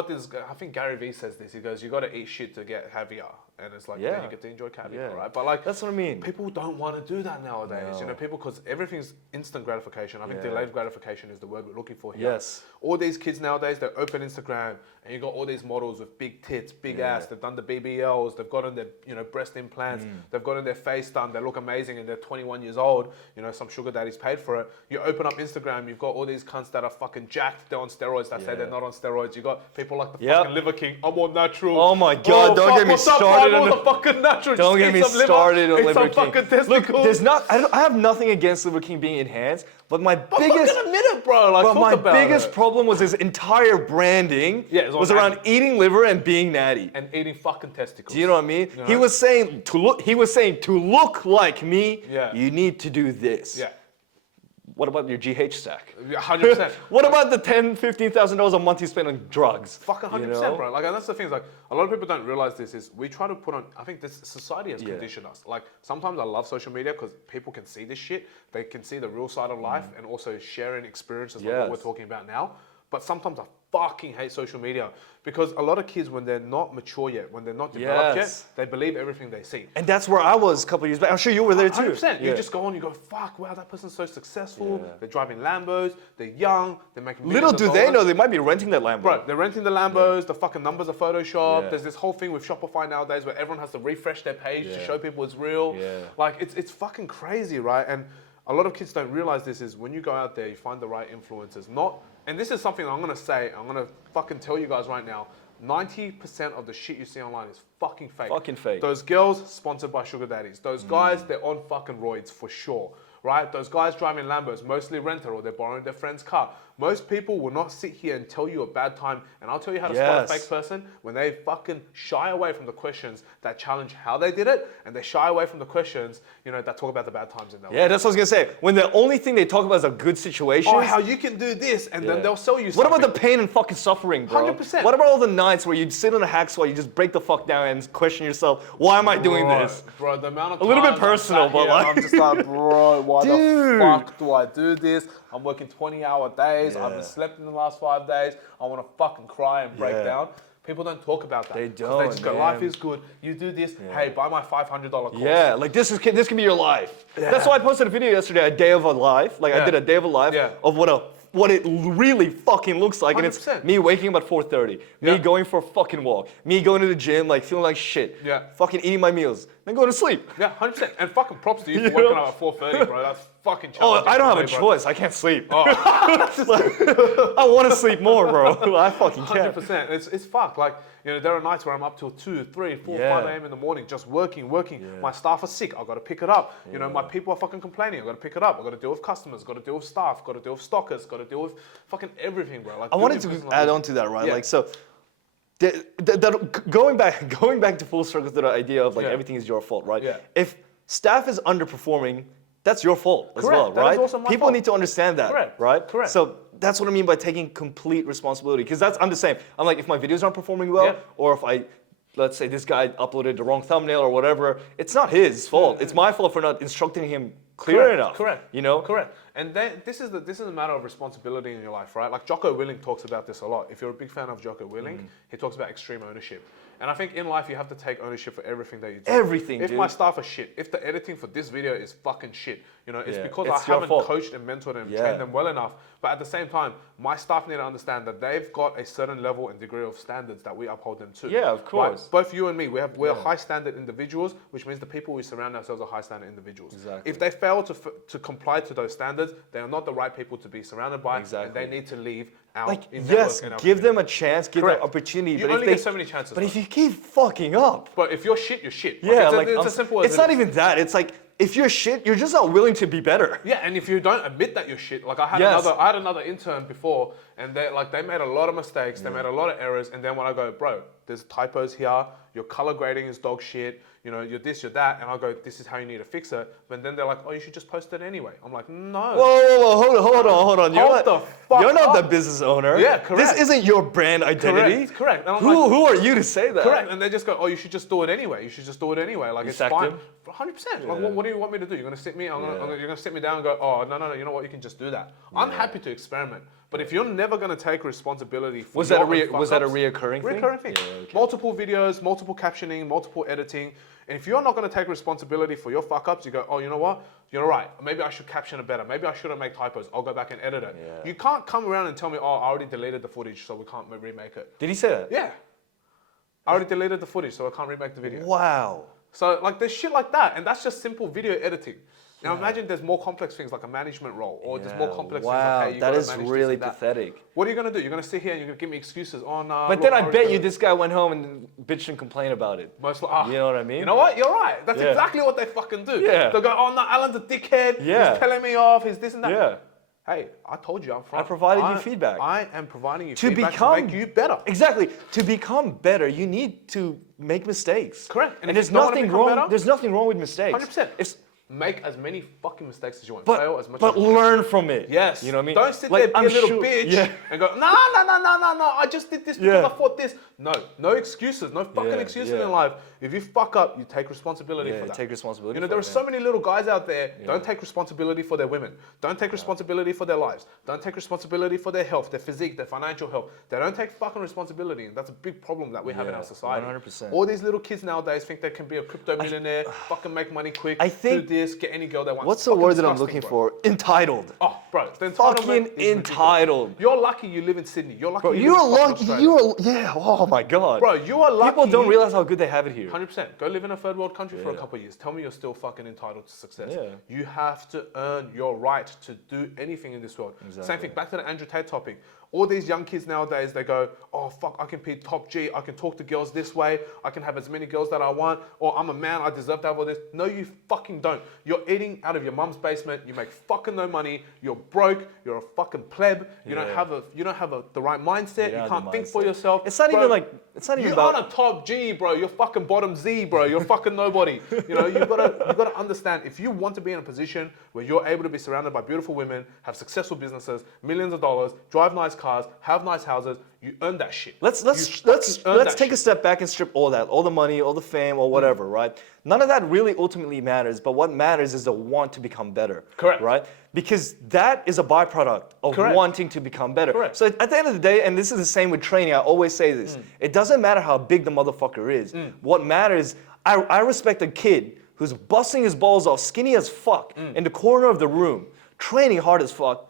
I think Gary Vee says this. He goes, you got to eat shit to get caviar. And it's like, then you get to enjoy caviar, right? But like, that's what I mean. People don't want to do that nowadays. No. Because everything's instant gratification. I think delayed gratification is the word we're looking for here. Yes. All these kids nowadays, they open Instagram and you got all these models with big tits, big ass. They've done the BBLs. They've gotten their breast implants. They've gotten their face done. They look amazing and they're 21 years old. Some sugar daddy's paid for it. You open up Instagram, you've got all these cunts that are fucking jacked. They're on steroids. That say they're not on steroids. You got people like the fucking Liver King. I'm all natural. Oh my God! Don't get me started on the fucking natural. Don't get me started on Liver King. Fucking testicles. Look, there's not. I have nothing against Liver King being enhanced, but my biggest. Fucking admit it, bro. Like, but my talk about biggest it. problem was his entire branding was around natty. eating liver and being natty. And eating fucking testicles. Do you know what I mean? He was saying to look like me, you need to do this. Yeah. What about your GH stack? 100%. What about the $10,000-$15,000 a month you spend on drugs? Fucking 100%, bro. Like, and that's the thing. Is like, a lot of people don't realize this. Is we try to put on. I think this society has conditioned us. Like, sometimes I love social media because people can see this shit. They can see the real side of life and also sharing experiences like what we're talking about now. But sometimes I fucking hate social media because a lot of kids, when they're not mature yet, when they're not developed yet, they believe everything they see. And that's where I was a couple of years back. I'm sure you were there too. 100%. You just go on, you go, fuck, wow, that person's so successful. They're driving Lambos, they're young, they're making Little do they know they might be renting that Lambo. Bro, they're renting the Lambos, the fucking numbers are Photoshopped. There's this whole thing with Shopify nowadays where everyone has to refresh their page to show people it's real. Like, it's fucking crazy, right? And a lot of kids don't realize this is when you go out there, you find the right influencers, not And this is something I'm gonna say. I'm gonna fucking tell you guys right now. 90% of the shit you see online is fucking fake. Fucking fake. Those girls sponsored by sugar daddies. Those guys, they're on fucking roids for sure. Right? Those guys driving Lambos, mostly renter, or they're borrowing their friend's car. Most people will not sit here and tell you a bad time, and I'll tell you how to spot a fake person when they fucking shy away from the questions that challenge how they did it, and they shy away from the questions, that talk about the bad times in their life. Yeah, that's what I was gonna say. When the only thing they talk about is a good situation. Oh, how you can do this, and then they'll sell you something. What about the pain and fucking suffering, bro? 100%. What about all the nights where you sit on a hacksaw, you just break the fuck down and question yourself, why am I doing this? Bro, the amount of a little bit times personal, I'm sat but here, like, I'm just like, bro, why Dude. the fuck do I do this? I'm working 20-hour days. I haven't slept in the last 5 days. I want to fucking cry and break down. People don't talk about that. They 'Cause don't, They just go, man. life is good. You do this. Hey, buy my $500 course. yeah, like this can be your life. That's why I posted a video yesterday, a day of a life. Like I did a day of a life of what it really fucking looks like. 100%. And it's me waking up at 4:30, me going for a fucking walk, me going to the gym, like feeling like shit, fucking eating my meals, then going to sleep. Yeah, 100%. And fucking props to you for waking up at 4:30, bro. That's fucking Oh, challenging. I don't have a choice. I can't sleep. I want to sleep more, bro. I fucking can't. 100%. It's fucked. Like, there are nights where I'm up till 2, 3, 4, 5 a.m. in the morning just working. My staff are sick. I've got to pick it up. My people are fucking complaining. I've got to pick it up. I've got to deal with customers. Got to deal with staff. Got to deal with stockers. Got to deal with fucking everything, bro. Like, I wanted to add on to that, right? Like, so going back to full circle to the idea of like everything is your fault, right? Yeah. If staff is underperforming, that's your fault as Correct. well, That right? is also my People fault. need to understand that, Correct. right? Correct. So that's what I mean by taking complete responsibility. Because I'm the same. I'm like, if my videos aren't performing well, or if let's say this guy uploaded the wrong thumbnail or whatever, it's not his fault. It's my fault for not instructing him clear enough. Correct. You know? Correct. And this is a matter of responsibility in your life, right? Like Jocko Willing talks about this a lot. If you're a big fan of Jocko Willing, he talks about extreme ownership. And I think in life you have to take ownership for everything that you do. Everything, If dude. my staff are shit, if the editing for this video is fucking shit, it's because It's I your haven't fault. coached and mentored them, trained them well enough. But at the same time, my staff need to understand that they've got a certain level and degree of standards that we uphold them to. Yeah, of course. Right? Both you and me, we're high standard individuals, which means the people we surround ourselves are high standard individuals. Exactly. If they fail to comply to those standards, they are not the right people to be surrounded by, Exactly. and they need to leave out. Like, in yes, network and give them everything. a chance, give Correct. them opportunity. You but only get so many chances. But if you keep fucking up, But if you're shit, you're shit. yeah, it's as simple as it's not even that. It's like if you're shit, you're just not willing to be better. Yeah, and if you don't admit that you're shit, like I had another intern before, and they made a lot of mistakes, they made a lot of errors, and then when I go, bro, there's typos here, your color grading is dog shit, you're this, you're that, and I go, this is how you need to fix it. But then they're like, oh, you should just post it anyway. I'm like, no. Whoa, hold on. You're not the business owner. Yeah, correct. This isn't your brand identity. Correct. And I'm Who are you to say that? Correct. And they just go, oh, you should just do it anyway. You should just do it anyway. Like, You it's sacked fine. him? 100%. Like, what do you want me to do? You're gonna sit me? You're gonna sit me down and go, oh, no. You know what? You can just do that. I'm happy to experiment. But if you're never gonna take responsibility for Was that a fuck-ups- reoccurring thing? Recurring thing. Yeah, okay. Multiple videos, multiple captioning, multiple editing. And if you're not gonna take responsibility for your fuck ups, you go, oh, you know what? You're right. Maybe I should caption it better. Maybe I shouldn't make typos. I'll go back and edit it. Yeah. You can't come around and tell me, oh, I already deleted the footage, so we can't remake it. Did he say that? Yeah. I already deleted the footage, so I can't remake the video. Wow. So like there's shit like that, and that's just simple video editing. Now imagine there's more complex things like a management role, or there's more complex things like, hey, you that gotta is manage this really and that. pathetic. What are you gonna do? You're gonna sit here and you're gonna give me excuses. Oh no. But then I bet you this guy went home and bitched and complained about it. Most You know what I mean? You know what? You're right. That's Yeah. exactly what they fucking do. Yeah. They'll go, oh no, Alan's a dickhead. Yeah. He's telling me off. He's this and that. Yeah. Hey, I told you I'm front. I provided you feedback. I am providing you To feedback become to make you better. Exactly. To become better, you need to make mistakes. Correct. And if there's you don't wanna nothing become wrong. better- There's nothing wrong with mistakes. 100%. It's, Make as many fucking mistakes as you want. Fail as much but as you want. learn from it. Yes. You know what I mean? Don't sit Like, there, be I'm a little sure- bitch Yeah. and go, no, I just did this because Yeah. I thought this. No excuses, no fucking Yeah, excuses yeah. in life. If you fuck up, you take responsibility Yeah, for that. take responsibility You know, for there are it, so many little guys out there, don't take responsibility for their women. Don't take responsibility for their lives. Don't take responsibility for their health, their physique, their financial health. They don't take fucking responsibility, and that's a big problem that we have in our society. 100%. All these little kids nowadays think they can be a crypto millionaire, fucking make money quick, I think- do this, get any girl they want. What's It's the fucking word that I'm disgusting, looking bro. for? Entitled. Oh, bro, the entitlement Fucking is ridiculous. entitled. You're lucky you live in Sydney. You're lucky Bro, you you're live in fucking lucky. Australia. Yeah. Oh my God. Bro, you are lucky. People don't realize how good they have it here. 100%. Go live in a third world country for a couple of years. Tell me you're still fucking entitled to success. Yeah. You have to earn your right to do anything in this world. Exactly. Same thing, back to the Andrew Tate topic. All these young kids nowadays, they go, oh, fuck, I can be top G. I can talk to girls this way. I can have as many girls that I want. Or I'm a man, I deserve to have all this. No, you fucking don't. You're eating out of your mum's basement. You make fucking no money. You're broke. You're a fucking pleb. You don't have the right mindset. You can't think for yourself. It's not even like, it's not even about... You're not a top G, bro. You're fucking bottom Z, bro. You're fucking nobody. You know, you gotta understand, if you want to be in a position where you're able to be surrounded by beautiful women, have successful businesses, millions of dollars, drive nice cars, have nice houses, you earn that shit. Let's take a step back and strip all that, all the money, all the fame, or whatever, right? None of that really ultimately matters, but what matters is the want to become better. Correct. Right? Because that is a byproduct of wanting to become better. Correct. So at the end of the day, and this is the same with training, I always say this, it doesn't matter how big the motherfucker is. What matters, I respect a kid who's busting his balls off, skinny as fuck, in the corner of the room, training hard as fuck.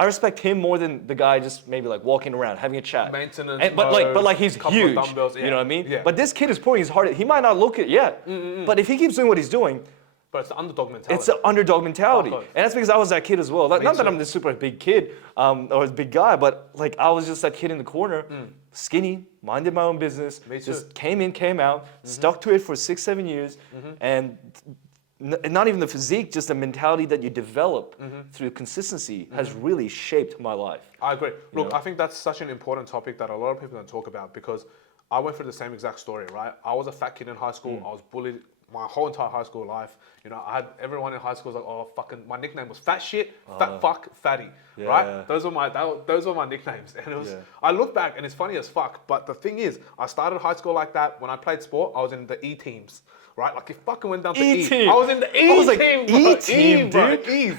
I respect him more than the guy just maybe like walking around, having a chat. Maintenance, but like he's huge. Dumbbells, You know what I mean? Yeah. But this kid is pouring his heart. He might not look it yet, but if he keeps doing what he's doing, but it's the underdog mentality. it's the underdog mentality, and that's because I was that kid as well. Not that I'm this super big kid or a big guy, but like I was just that kid in the corner, skinny, minded my own business, just came in, came out, stuck to it for 6-7 years, and not even the physique, just the mentality that you develop through consistency has really shaped my life. I agree. Look, I think that's such an important topic that a lot of people don't talk about, because I went through the same exact story, right? I was a fat kid in high school. I was bullied my whole entire high school life. You know, I had everyone in high school was like, oh, fucking, my nickname was fat shit, fat fuck, fatty, right? Those were my nicknames. And it was, I look back and it's funny as fuck, but the thing is, I started high school like that. When I played sport, I was in the E teams. Right, like it fucking went down to E. I was in the E team, bro. E-team, dude. E.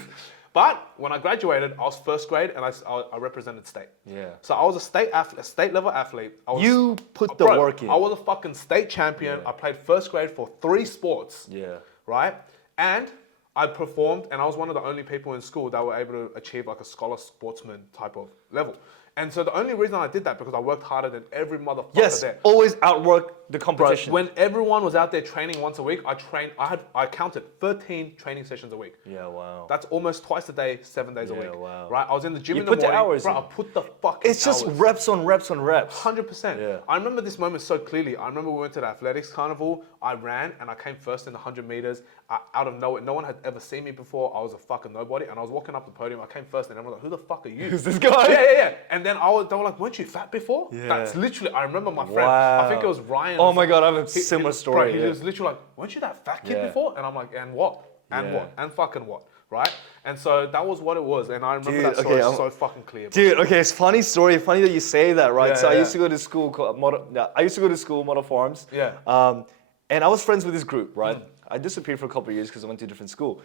But when I graduated, I was first grade and I represented state. Yeah. So I was a state level athlete. You put the work in. I was a fucking state champion. I played first grade for 3 sports. Yeah. Right? And I performed, and I was one of the only people in school that were able to achieve like a scholar sportsman type of level. And so the only reason I did that because I worked harder than every motherfucker there. Always outwork the competition. Bro, when everyone was out there training once a week, I counted 13 training sessions a week. Yeah, wow. That's almost twice a day, 7 days a week. Wow. Right? I was in the gym in the morning. You put the hours bro, in. I put the fucking It's just hours. reps on reps on reps. 100%. Yeah. I remember this moment so clearly. I remember we went to the athletics carnival. I ran and I came first in the 100 meters. Out of nowhere, no one had ever seen me before. I was a fucking nobody, and I was walking up the podium. I came first, and everyone was like, "Who the fuck are you?" Who's this guy? Yeah. And then they were like, "Weren't you fat before?" Yeah. That's literally. I remember my friend. I think it was Ryan. Oh my god, I have a similar story. Bro, he was literally like, "Weren't you that fat kid before?" And I'm like, "And what? And what? And fucking what?" Right? And so that was what it was, and I remember that story so fucking clear. Bro. Dude, okay, it's funny story. Funny that you say that, right? So I used to go to school called Model Farms. Yeah. And I was friends with this group, right? I disappeared for a couple of years because I went to a different school.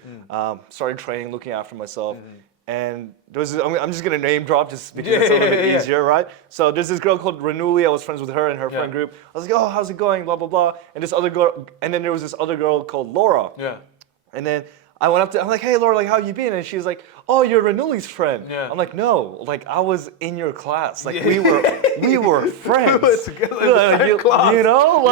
Started training, looking after myself. And there was I'm just gonna name drop just because it's a little bit easier, right? So there's this girl called Renuli. I was friends with her and her friend group. I was like, oh, how's it going? Blah blah blah. And this other girl, and then there was this other girl called Laura. Yeah. And then I went up to, I'm like, hey Laura, like how you been? And she's like, oh, you're Renuli's friend. Yeah. I'm like, no, like I was in your class. Like we were friends. We were together in the same class. You know,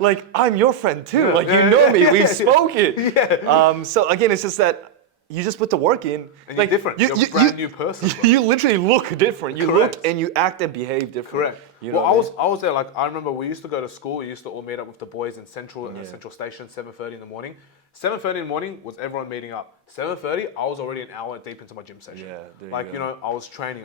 like I'm your friend too. Like you know me, we've spoken. Yeah. So again, it's just that you just put the work in. And like, you're different. You're a brand new person. You literally look different. You look and you act and behave different. Correct. You know I was there. Like I remember, we used to go to school. We used to all meet up with the boys in Central Station, 7:30 in the morning. 7:30 in the morning was everyone meeting up. 7:30, I was already an hour deep into my gym session. Yeah, like you know, I was training.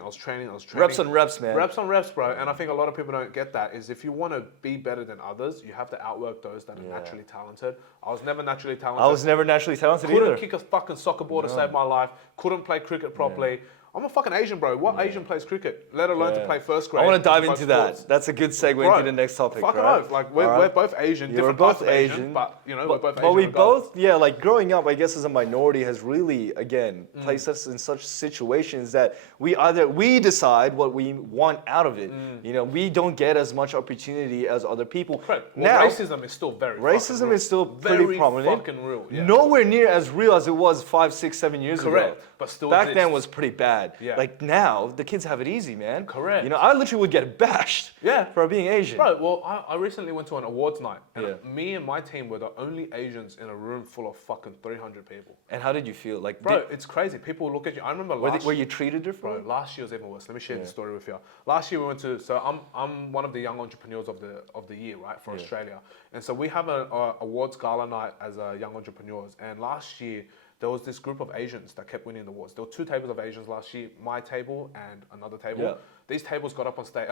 Reps on reps, man. Reps on reps, bro. And I think a lot of people don't get that. Is if you want to be better than others, you have to outwork those that are naturally talented. I was never naturally talented. I was never naturally talented either. Couldn't kick a fucking soccer ball to save my life. Couldn't play cricket properly. I'm a fucking Asian, bro. What Asian plays cricket? Let alone to play first grade. I want to dive into that. That's a good segue into the next topic, fucking right? oath. Like we're both Asian, different parts of Asian, but you know we're both Asian. But we both, like growing up, I guess as a minority has really, again, placed us in such situations that we decide what we want out of it. You know, we don't get as much opportunity as other people. Correct. Well, racism is still very racism is still pretty prominent. Fucking real. Yeah. Nowhere near as real as it was 5, 6, 7 years ago. Correct. But still back then was pretty bad. bad. Yeah. Like now, the kids have it easy, man. Correct. You know, I literally would get bashed. Yeah. For being Asian. Bro, well, I recently went to an awards night, and Yeah. me and my team were the only Asians in a room full of fucking 300 people. And how did you feel? Like, Bro, it's crazy. People look at you. I remember were you treated differently? Bro, last year was even worse. Let me share this story with you. Last year we went to. So I'm one of the young entrepreneurs of the year, right, for Australia. And so we have a awards gala night as young entrepreneurs. And last year there was this group of Asians that kept winning the awards. There were 2 tables of Asians last year, my table and another table. Yeah. These tables got up on stage.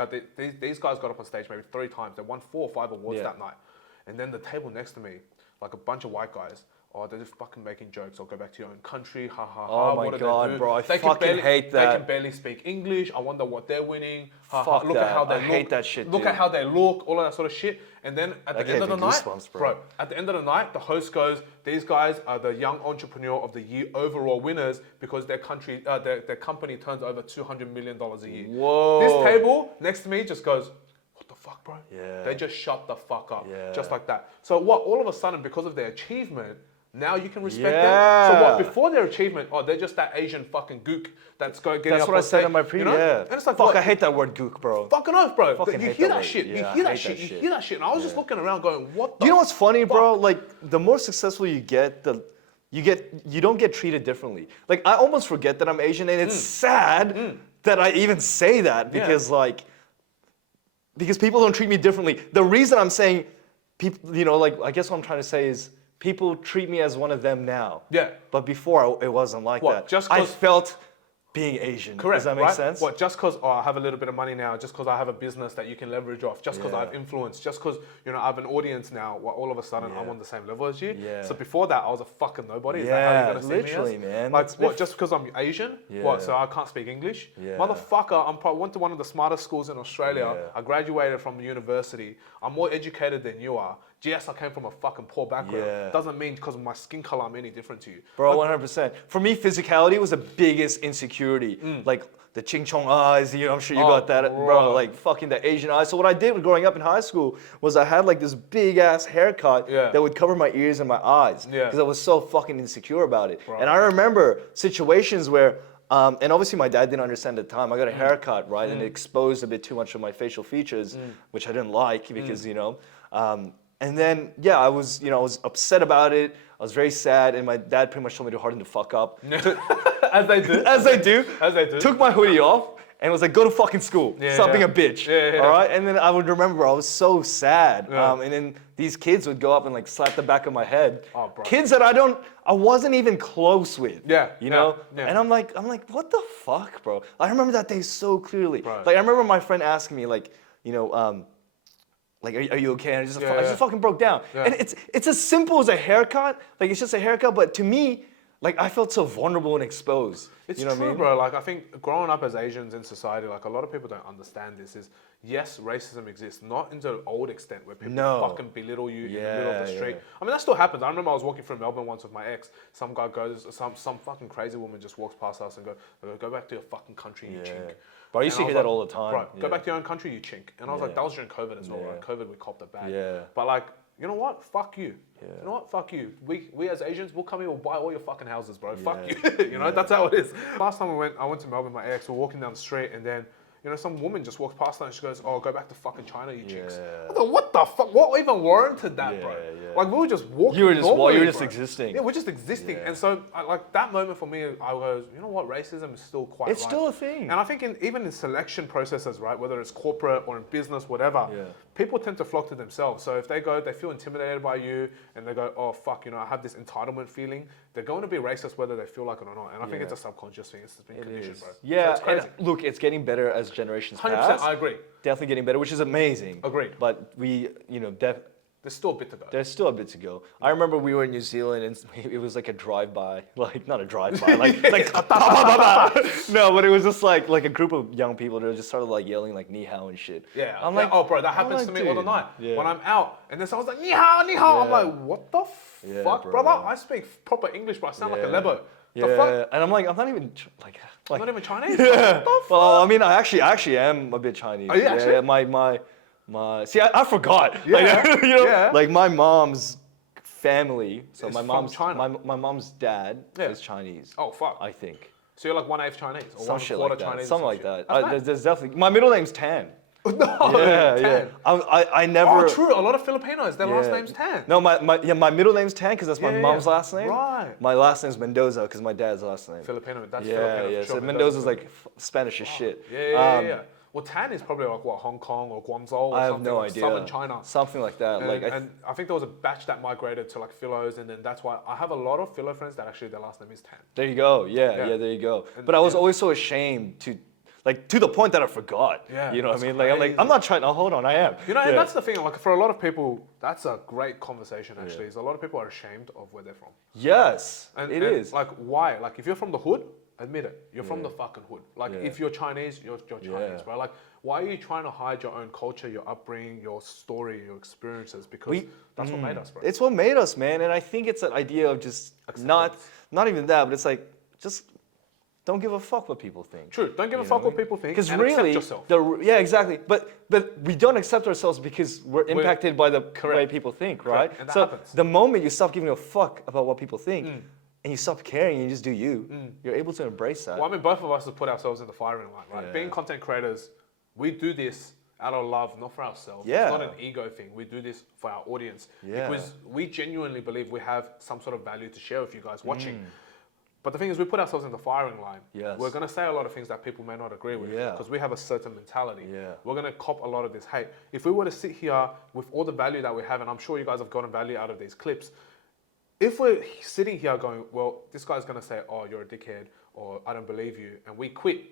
These guys got up on stage maybe 3 times. They won 4 or 5 awards that night. And then the table next to me, like a bunch of white guys. Oh, they're just fucking making jokes. I'll go back to your own country. Ha ha ha. Oh my God, bro. I fucking hate that. They can barely speak English. I wonder what they're winning. Ha, Fuck ha. Look that. at how they I look. hate that shit, Look dude. at how they look. All of that sort of shit. And then at the end of the night, bro, at the end of the night, the host goes, these guys are the young entrepreneur of the year overall winners because their company turns over $200 million a year. Whoa. This table next to me just goes, what the fuck, bro? Yeah. They just shut the fuck up. Yeah. Just like that. So what, all of a sudden, because of their achievement, now you can respect them. Yeah. So what, before their achievement, oh, they're just that Asian fucking gook that's getting That's up what I on said stage, in my you know? Yeah. And it's like, fuck, what? I hate that word gook, bro. Fucking oath, bro. Fucking You hate hear that that word. shit. Yeah, You I hear that hate shit. that You shit. hear that shit. And I was just looking around going, what the You know what's funny, fuck? bro? Like, the more successful you get, you don't get treated differently. Like, I almost forget that I'm Asian, and it's sad that I even say that because, because people don't treat me differently. The reason I'm saying people, you know, like, I guess what I'm trying to say is people treat me as one of them now. Yeah. But before, it wasn't like What, that. just I 'cause- felt being Asian. Correct, Does that make right? sense? What, just because I have a little bit of money now, just because I have a business that you can leverage off, just because I have influence, just because, you know, I have an audience now, well, all of a sudden I'm on the same level as you. Yeah. So before that, I was a fucking nobody. Is that how you're going to see literally, me as? man. Like, That's what, just because I'm Asian? Yeah. What, so I can't speak English? Yeah. Motherfucker, went to one of the smartest schools in Australia. Yeah. I graduated from the university. I'm more educated than you are. Yes, I came from a fucking poor background. Yeah. Doesn't mean because of my skin color I'm any different to you. Bro, 100%. For me, physicality was the biggest insecurity. Like the ching chong eyes, you know, I'm sure you got that, bro. Like fucking the Asian eyes. So what I did growing up in high school was I had like this big ass haircut that would cover my ears and my eyes because I was so fucking insecure about it. And I remember situations where, and obviously my dad didn't understand at the time. I got a haircut, right, and it exposed a bit too much of my facial features, which I didn't like because you know. And then, I was upset about it. I was very sad, and my dad pretty much told me to harden the fuck up. As they do. As they do. As they do. Took my hoodie off and was like, go to fucking school. Stop being a bitch. All right? And then I would remember, bro, I was so sad. And then these kids would go up and like slap the back of my head. Oh, bro. Kids that I wasn't even close with. You know? Yeah. And I'm like, what the fuck, bro? I remember that day so clearly. Bro. Like, I remember my friend asking me, like, you know, like, are you okay? And I just fucking broke down. And it's as simple as a haircut. Like, it's just a haircut, but to me, like, I felt so vulnerable and exposed. It's you know true, what I mean? bro. Like, I think growing up as Asians in society, like, a lot of people don't understand this is, yes, racism exists, not into an old extent where people fucking belittle you in the middle of the street. I mean, that still happens. I remember I was walking through Melbourne once with my ex. Some guy goes, some fucking crazy woman just walks past us and go back to your fucking country, you chink. But I used to hear that all the time. Bro, go back to your own country, you chink. And I was like, that was during COVID as well, right? COVID, we copped it back. But like, you know what? Fuck you. You know what? Fuck you. We as Asians, we'll come here, we'll buy all your fucking houses, bro. Fuck you. You know, that's how it is. Last time I went to Melbourne with my ex, we were walking down the street and then, you know, some woman just walks past us and she goes, oh, go back to fucking China, you chicks. I thought, what the fuck? What even warranted that, bro? Like, we were just walking. You were just bro. existing. Yeah, we're just existing. And so, like, that moment for me, I goes, you know what? Racism is still quite It's still a thing. And I think even in selection processes, right, whether it's corporate or in business, whatever, people tend to flock to themselves. So if they feel intimidated by you and they go, oh, fuck, you know, I have this entitlement feeling, they're going to be racist whether they feel like it or not. And I think it's a subconscious thing. It's just been conditioned, bro. Yeah, so it's crazy. and look, it's getting better as generations 100%, pass. I agree. Definitely getting better, which is amazing. Agreed. But we, you know, there's still a bit to go. there's still a bit to go. I remember we were in New Zealand and it was like a drive-by, like not a drive-by, like no, but it was just like a group of young people that just started like yelling like ni hao and shit. Yeah. I'm like, oh, bro, that happens to me all the dude. night. Yeah. When I'm out and then someone's like, ni hao, ni hao. I'm Yeah. like, what the Yeah, fuck, bro. brother? I speak proper English, but I sound like a lebo. Yeah, The fuck? and I'm like, I'm not even like I'm not even Chinese. yeah. What the fuck? Well, I mean, I actually am a bit Chinese. Are you actually? Yeah, my. See, I forgot. Yeah. Like, you know, Yeah. like my mom's family. So Is my from mom's China. my mom's dad Yeah. is Chinese. Oh, fuck. I think. So you're like 1/8 Chinese or Some one shit quarter like that. Chinese. Something or like some shit. that. There's definitely my middle name's Tan. No, Yeah, Tan. I never. Oh, true. A lot of Filipinos, their last name's Tan. No, my middle name's Tan because that's my mom's last name. Right. My last name's Mendoza because my dad's last name. Filipino. That's Yeah, Filipino. yeah. For sure. So Mendoza's like Spanish as shit. Yeah. Well, Tan is probably like what, Hong Kong or Guangzhou or I have something, no like idea. southern China. Something like that. And I think there was a batch that migrated to like Philos, and then that's why I have a lot of Philo friends that actually their last name is Tan. there you go. Yeah, there you go. And But I was always so ashamed to, like, to the point that I forgot. Yeah, You know what I that's mean? Like, I'm like, I'm not trying. No, hold on, I am. You know, and that's the thing. Like for a lot of people, that's a great conversation. Actually, is a lot of people are ashamed of where they're from. Yes, And it is. like why? Like if you're from the hood, admit it. You're from the fucking hood. Like if you're Chinese, you're Chinese, bro. Like why are you trying to hide your own culture, your upbringing, your story, your experiences? Because that's what made us, bro. It's what made us, man. And I think it's an idea of just not even that, but it's like just don't give a fuck what people think. True. Don't give a fuck what people think. Because and really, accept yourself. yeah, exactly. But we don't accept ourselves because we're impacted by the way people think, right? And that so happens. the moment you stop giving a fuck about what people think, and you stop caring and you just do you, you're able to embrace that. Well, I mean, both of us have put ourselves in the firing line, right? Yeah. Being content creators, we do this out of love, not for ourselves. Yeah. It's not an ego thing. We do this for our audience because we genuinely believe we have some sort of value to share with you guys watching. But the thing is, we put ourselves in the firing line. Yes. We're going to say a lot of things that people may not agree with because we have a certain mentality. Yeah. We're going to cop a lot of this hate. If we were to sit here with all the value that we have, and I'm sure you guys have gotten value out of these clips, if we're sitting here going, well, this guy's going to say, oh, you're a dickhead, or I don't believe you, and we quit,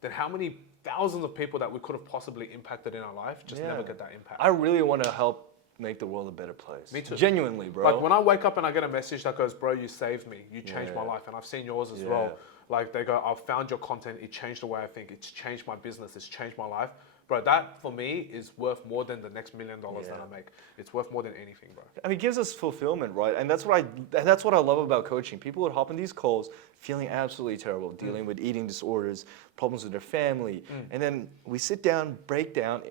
then how many thousands of people that we could have possibly impacted in our life just never get that impact? I really want to help make the world a better place. Me too. Genuinely, bro. Like when I wake up and I get a message that goes, bro, you saved me, you changed my life, and I've seen yours as well. Like they go, I've found your content, it changed the way I think, it's changed my business, it's changed my life. Bro, that for me is worth more than the next $1 million that I make. It's worth more than anything, bro. I mean, it gives us fulfillment, right? And that's what I love about coaching. People would hop on these calls feeling absolutely terrible, dealing with eating disorders, problems with their family, and then we sit down, break down,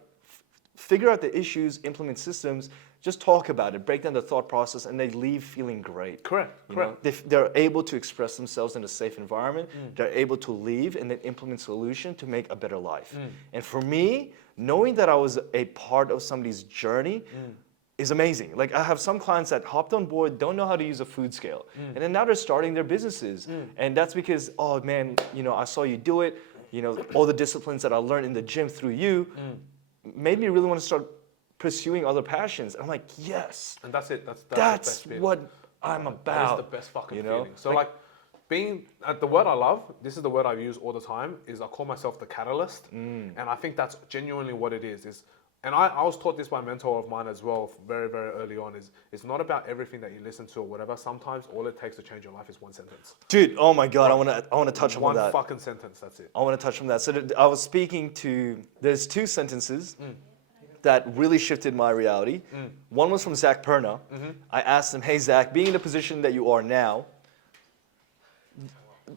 figure out the issues, implement systems, just talk about it, break down the thought process, and they leave feeling great. Correct. They're able to express themselves in a safe environment. They're able to leave and then implement solution to make a better life. And for me, knowing that I was a part of somebody's journey is amazing. Like I have some clients that hopped on board, don't know how to use a food scale, and then now they're starting their businesses. And that's because, oh man, I saw you do it. All the disciplines that I learned in the gym through you made me really want to start pursuing other passions. I'm like, yes. And that's it. That's the That's best bit. what I'm about. That is the best fucking feeling. So like being the word I love, this is the word I use all the time, is I call myself the catalyst. And I think that's genuinely what it is and I was taught this by a mentor of mine as well very, very early on, is it's not about everything that you listen to or whatever. Sometimes all it takes to change your life is one sentence. Dude, oh my God, I want to touch on that. One fucking sentence, that's it. I want to touch on that. So I was speaking to, there's two sentences that really shifted my reality. One was from Zach Perna. I asked him, hey Zach, being in the position that you are now,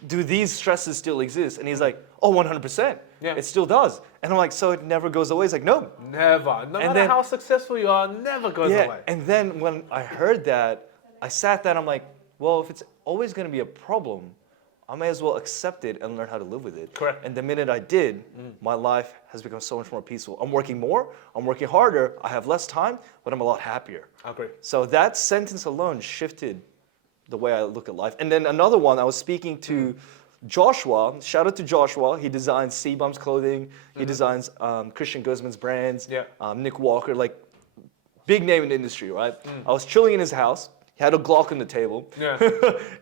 do these stresses still exist? And he's like, oh, 100%. Yeah. It still does. And I'm like, so it never goes away? He's like, no. Never. No matter how successful you are, never goes away. And then when I heard that, I sat there and I'm like, well, if it's always going to be a problem, I may as well accept it and learn how to live with it. Correct. And the minute I did, my life has become so much more peaceful. I'm working more, I'm working harder, I have less time, but I'm a lot happier. I agree. So that sentence alone shifted the way I look at life. And then another one, I was speaking to Joshua. Shout out to Joshua. He designs C-Bum's clothing. He designs Christian Guzman's brands. Nick Walker, like big name in the industry, right? I was chilling in his house. He had a Glock on the table.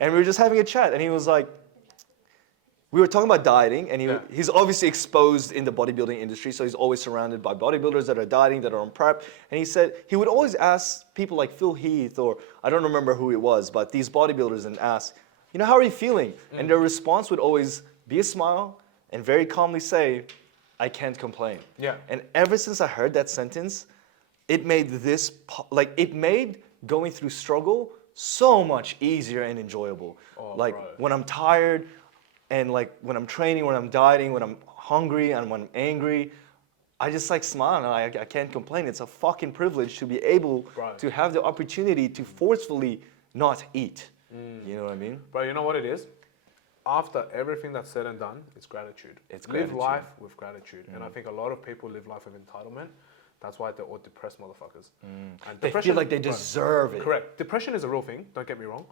And we were just having a chat. And he was like, we were talking about dieting, and he's obviously exposed in the bodybuilding industry, so he's always surrounded by bodybuilders that are dieting, that are on prep. And he said he would always ask people like Phil Heath, or I don't remember who it was, but these bodybuilders, and ask, how are you feeling? And their response would always be a smile and very calmly say, I can't complain. And ever since I heard that sentence, it made it made going through struggle so much easier and enjoyable. When I'm tired, and when I'm training, when I'm dieting, when I'm hungry, and when I'm angry, I just smile and I can't complain. It's a fucking privilege to be able to have the opportunity to forcefully not eat. You know what I mean? Bro, you know what it is? after everything that's said and done, it's gratitude. It's Live gratitude. life with gratitude. And I think a lot of people live life with entitlement. That's why they're all depressed motherfuckers. And They feel like they deserve it. Correct. Depression is a real thing, don't get me wrong.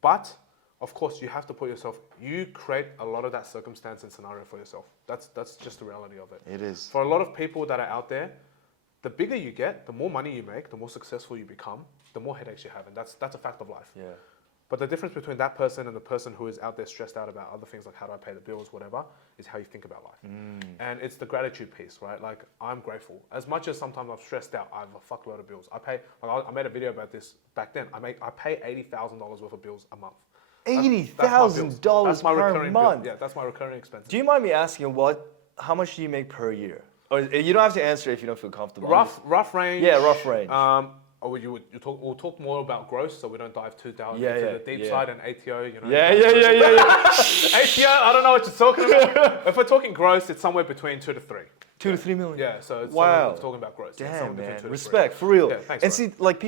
But, of course, you have to put yourself, you create a lot of that circumstance and scenario for yourself. That's just the reality of it. It is. For a lot of people that are out there, the bigger you get, the more money you make, the more successful you become, the more headaches you have. And that's a fact of life. Yeah. But the difference between that person and the person who is out there stressed out about other things like how do I pay the bills, whatever, is how you think about life. And it's the gratitude piece, right? Like, I'm grateful. As much as sometimes I'm stressed out, I have a fuckload of bills. I made a video about this back then. I pay $80,000 worth of bills a month. $80,000 per month. Yeah, that's my recurring expenses. Do you mind me asking how much do you make per year? Or you don't have to answer if you don't feel comfortable. Rough range. Yeah, rough range. We'll talk more about gross, so we don't dive too down Yeah, into yeah, the deep yeah. side and ATO. You know. Yeah. ATO, I don't know what you're talking about. If we're talking gross, it's somewhere between 2 to 3. 2 to 3 million. Yeah, so it's Wow. we're talking about gross. It's Damn, somewhere between man. 2 to 3. Respect, for real. Yeah, thanks, and bro. see, like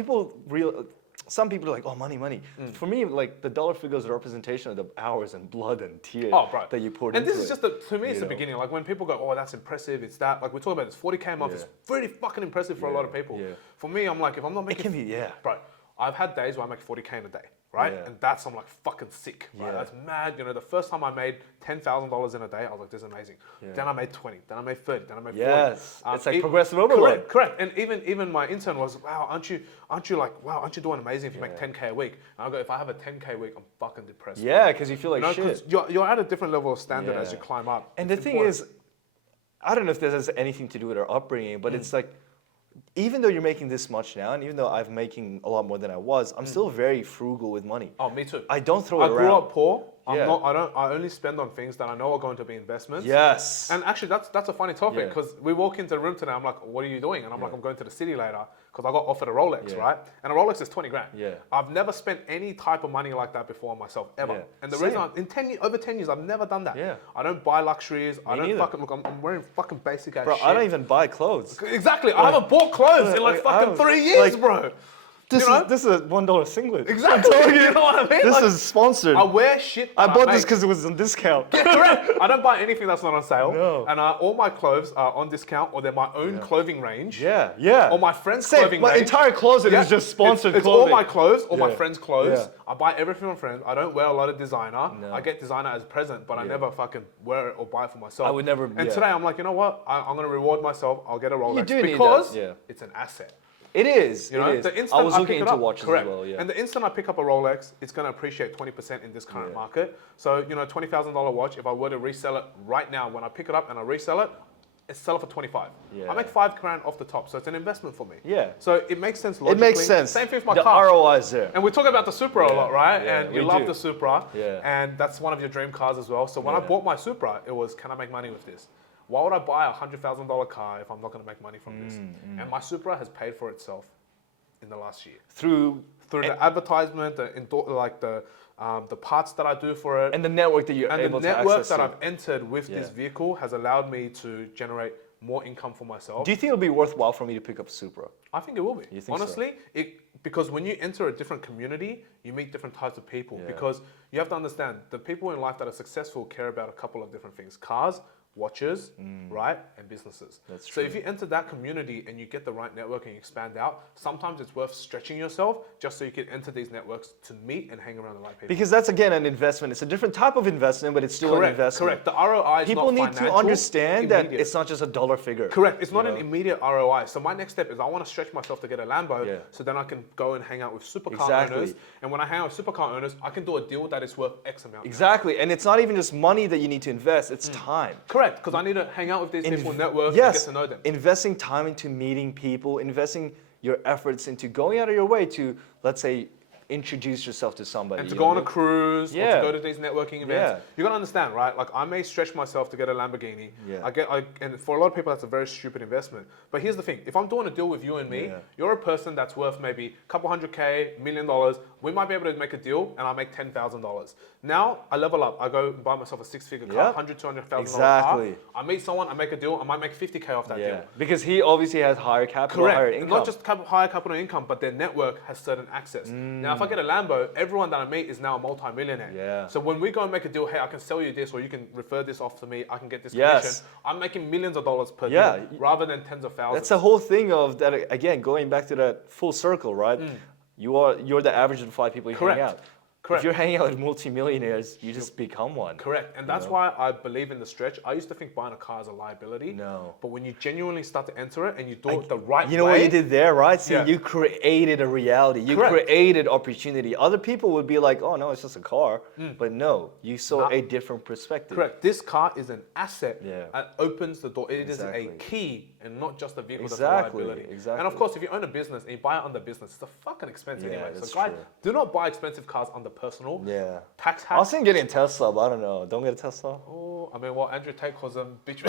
some people are like, oh, money. For me, like the dollar figure is a representation of the hours and blood and tears that you poured and into it. this is just to me, it's the beginning. Like when people go, oh, that's impressive, it's that. Like we're talking about this 40K a month. It's really fucking impressive for a lot of people. Yeah. For me, I'm like, if I'm not making, can be, bro, I've had days where I make 40K in a day, right? Yeah. And I'm like fucking sick, right? Yeah. That's mad. You know, the first time I made $10,000 in a day, I was like, this is amazing. Yeah. Then I made 20, then I made 30, then I made 40. Yes, it's like progressive overload. Correct. And even my intern was, wow, aren't you doing amazing if you make 10K a week? And I go, if I have a 10K a week, I'm fucking depressed. Yeah, because you feel like You know, 'cause shit. you're at a different level of standard as Yeah. you climb up. And the It's thing important. is, I don't know if this has anything to do with our upbringing, but it's like, even though you're making this much now, and even though I'm making a lot more than I was, I'm still very frugal with money. Oh, me too. I don't throw I it grew around. up poor. Yeah. I only spend on things that I know are going to be investments. Yes. And actually, that's a funny topic Yeah. because we walk into the room today. I'm like, "What are you doing?" And I'm like, "I'm going to the city later because I got offered a Rolex, Yeah. right? And a Rolex is 20 grand. Yeah. I've never spent any type of money like that before on myself ever. Yeah. And the Same. reason over 10 years, I've never done that. Yeah. I don't buy luxuries. I don't neither. fucking look. I'm wearing fucking basic ass Bro, shit. I don't even buy clothes. Exactly. I haven't bought clothes in like fucking 3 years, bro. This You know? is a $1 singlet. Exactly. You know what I mean? This Like, is sponsored. I wear shit. I that bought this make. because it was on discount. Yeah, correct. I don't buy anything that's not on sale. No. And all my clothes are on discount or they're my own clothing range. Yeah. Or my friend's Same. clothing My range. entire closet Yeah, is just sponsored it's clothing. all my clothes or my Yeah. friend's clothes. Yeah. I buy everything from friends. I don't wear a lot of designer. No. I get designer as a present, but I Yeah. never fucking wear it or buy it for myself. I would never- And yeah. today I'm like, you know what? I'm going to reward myself. I'll get a Rolex do need because that, yeah. it's an asset. It is. You know, it is. the instant I was pick looking it into up, watches correct. as well. Yeah. And the instant I pick up a Rolex, it's going to appreciate 20% in this current market. So, you know, $20,000 watch, if I were to resell it right now, when I pick it up and I resell it, it's sell it for 25. Yeah. I make 5 grand off the top, so it's an investment for me. Yeah. So it makes sense It logically. makes sense. Same thing with my the car. ROI is there. And we talk about the Supra a lot, right? Yeah, And we you love do. the Supra. Yeah. And that's one of your dream cars as well. So when I Yeah. bought my Supra, it was, can I make money with this? Why would I buy a $100,000 car if I'm not going to make money from this? And my Supra has paid for itself in the last year. Through The advertisement, the parts that I do for it, and the network that you're and able the to network access. that to. I've entered with this Yeah. vehicle has allowed me to generate more income for myself. Do you think it'll be worthwhile for me to pick up Supra? I think it will be. You think so? Honestly, because when you enter a different community, you meet different types of people. Yeah. Because you have to understand, the people in life that are successful care about a couple of different things: cars, watches, right, and businesses. That's So true. if you enter that community and you get the right network and you expand out, sometimes it's worth stretching yourself just so you can enter these networks to meet and hang around the right people. Because that's again an investment. It's a different type of investment, but it's still an investment. Correct. The ROI is People not need to financial, understand that immediate. it's not just a dollar figure. Correct. It's not you an know? immediate ROI. So my next step is I want to stretch myself to get a Lambo, Yeah. so then I can go and hang out with supercar Exactly. owners. And when I hang out with supercar owners, I can do a deal that is worth X amount. Exactly, and it's not even just money that you need to invest; it's time. Correct. Because I need to hang out with these people, network, yes, and get to know them. Investing time into meeting people, investing your efforts into going out of your way to, let's say, introduce yourself to somebody. And to you go know? on a cruise, or Yeah. to go to these networking events. Yeah. You gotta understand, right? Like I may stretch myself to get a Lamborghini. Yeah. And for a lot of people, that's a very stupid investment. But here's the thing: if I'm doing a deal with you and me, Yeah. you're a person that's worth maybe a couple $100K, $1 million. We might be able to make a deal, and I make $10,000. Now I level up. I go and buy myself a 6-figure car, Yeah. $100,000, $200,000 Exactly. car. I meet someone, I make a deal, I might make 50K off that Yeah, deal. because he obviously has higher capital, higher Correct. income. Not just higher capital income, but their network has certain access. Now, if I get a Lambo, everyone that I meet is now a multi-millionaire. Yeah. So when we go and make a deal, hey, I can sell you this, or you can refer this off to me, I can get this Yes. commission. I'm making millions of dollars per Yeah. deal, rather than tens of thousands. That's the whole thing of that, again, going back to that full circle, right? You're the average of the 5 people you hang out. Correct. If you're hanging out with multimillionaires, you just become one. Correct. And that's why I believe in the stretch. I used to think buying a car is a liability. No. But when you genuinely start to enter it and you do it the right way. You know what you did there, right? See, Yeah. you created a reality. You Correct. created opportunity. Other people would be like, oh, no, it's just a car. But no, you saw a different perspective. Correct. This car is an asset Yeah. that opens the door. It Exactly. is a key and not just a vehicle Exactly, that's a liability. exactly. And of course, if you own a business and you buy it under business, it's a fucking expense Yeah, anyway. that's So guys, true. do not buy expensive cars under personal. Yeah. Tax I was hacks. thinking getting a Tesla, but I don't know. Don't get a Tesla. Oh, I mean, what Andrew Tate was a bitch.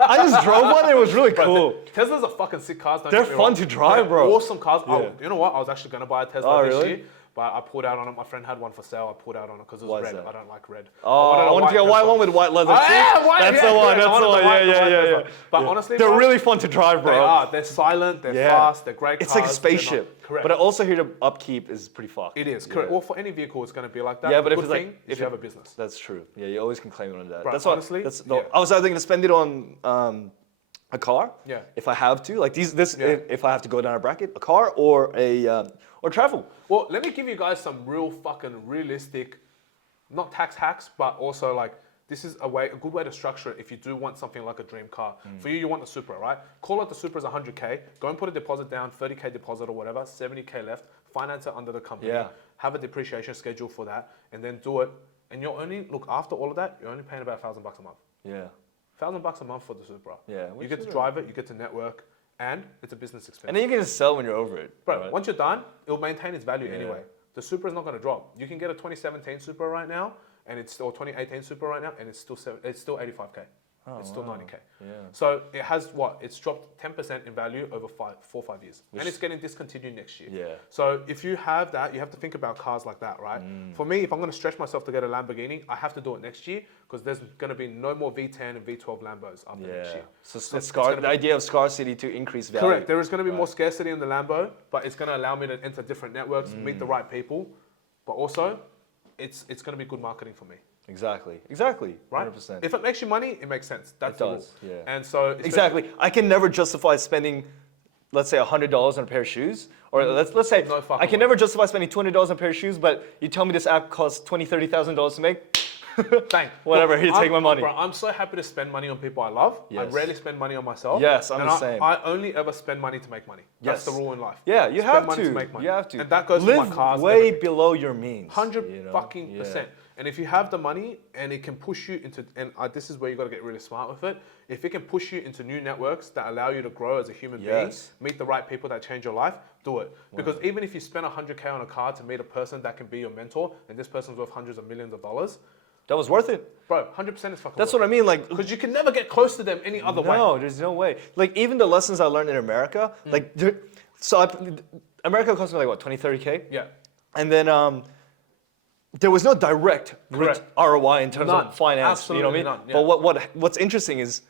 I just drove one. It was really cool. Teslas are fucking sick cars. Don't They're get me fun wrong. to drive, They're bro. Awesome cars. Yeah. You know what? I was actually going to buy a Tesla Oh, this really? year, but I pulled out on it. My friend had one for sale. I pulled out on it because it was Why is red. that? I don't like red. Oh, I wanted to get a white one with white leather seats. Yeah, white, That's yeah, the one. yeah, I That's the wanted one. the white Yeah. Tesla. But honestly, they're bro, really fun to drive, bro. they are. They're silent. They're fast. They're great It's cars. like a they're spaceship. not- Correct. But I also hear the upkeep is pretty fucked. It is correct. Well, for any vehicle, it's going to be like that. Yeah, but the if good it's like thing is you have a business. That's true. Yeah, you always can claim it on that. Right, That's honestly, what. I was either going to spend it on a car. Yeah. If I have to, like this, Yeah. if I have to go down a bracket, a car or or travel. Well, let me give you guys some real fucking realistic, not tax hacks, but also like this is a good way to structure it if you do want something like a dream car. For you want the Supra, right? Call it the Supra is 100K. Go and put a deposit down, 30K deposit or whatever, 70K left. Finance it under the company. Yeah. Have a depreciation schedule for that, and then do it. And you'll only look after all of that. You're only paying about $1,000 a month. Yeah. $1,000 a month for the Supra. Yeah, You which get to is drive it. You get to network, and it's a business expense. And then you can just sell when you're over it. Bro, right? once you're done, it'll maintain its value Yeah. anyway. The Supra is not going to drop. You can get a 2017 Supra right now, and it's still 2018 Supra right now, and it's still 85K. It's still 90K. Yeah. So it has what? It's dropped 10% in value over 4 or 5 years, and it's getting discontinued next year. Yeah. So if you have that, you have to think about cars like that, right? For me, if I'm going to stretch myself to get a Lamborghini, I have to do it next year because there's going to be no more V10 and V12 Lambos after next year. So it's the idea of scarcity to increase value. Correct. There is going to be more scarcity in the Lambo, but it's going to allow me to enter different networks, meet the right people, but also it's going to be good marketing for me. Exactly. Right? 100%. If it makes you money, it makes sense. That's the does, rule. yeah. And so Exactly. I can never justify spending, let's say, $100 on a pair of shoes. Or let's say, No fucking I can way. never justify spending $200 on a pair of shoes, but you tell me this app costs $20,000, $30,000 to make. bang. Whatever, Look, here, take my money. Bro, I'm so happy to spend money on people I love. I Yes. rarely spend money on myself. Yes, I'm and the same. I only ever spend money to make money. That's Yes. the rule in life. Yeah, you Spend have money to. make money. You have to. And that goes Live for my cars. way everything. below your means. 100 you know? fucking Yeah. percent. And if you have the money and it can push you into, and this is where you got to get really smart with it. If it can push you into new networks that allow you to grow as a human being, Yes. meet the right people that change your life, do it. Because even if you spend 100K on a car to meet a person that can be your mentor, and this person's worth hundreds of millions of dollars, That was worth it. bro, 100% is fucking. That's what I mean. Like, Because you can never get close to them any other way. no, there's no way. Like, even the lessons I learned in America, like, America cost me like, what, 20, 30K? Yeah. And then there was no direct Correct. ROI in terms None. of finance. You know what I mean? Absolutely none, But what's interesting is,